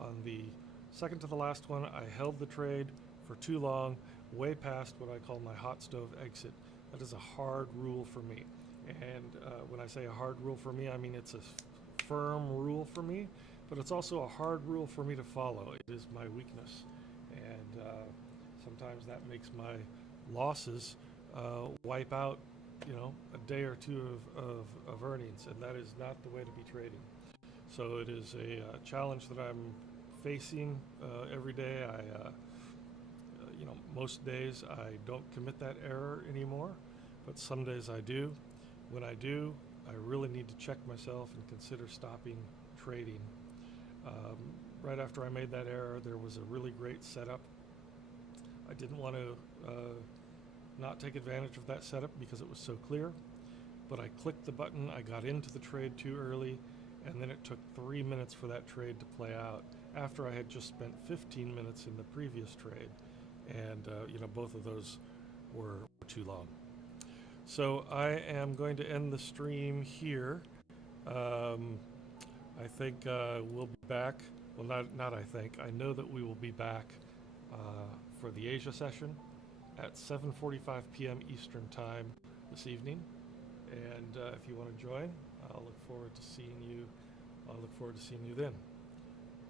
On the second to the last one, I held the trade for too long, way past what I call my hot stove exit. That is a hard rule for me. And when I say a hard rule for me, I mean it's a firm rule for me, but it's also a hard rule for me to follow. It is my weakness. And sometimes that makes my losses wipe out, you know, a day or two of earnings, and that is not the way to be trading. So it is a challenge that I'm facing every day. You know, most days I don't commit that error anymore, but some days I do. When I do, I really need to check myself and consider stopping trading. Right after I made that error, there was a really great setup. I didn't want to not take advantage of that setup because it was so clear, but I clicked the button, I got into the trade too early, and then it took 3 minutes for that trade to play out after I had just spent 15 minutes in the previous trade, and you know, both of those were too long. So I am going to end the stream here. I think we'll be back. Well, not I think. I know that we will be back for the Asia session at 7:45 p.m. Eastern Time this evening. And if you want to join, I'll look forward to seeing you. I'll look forward to seeing you then.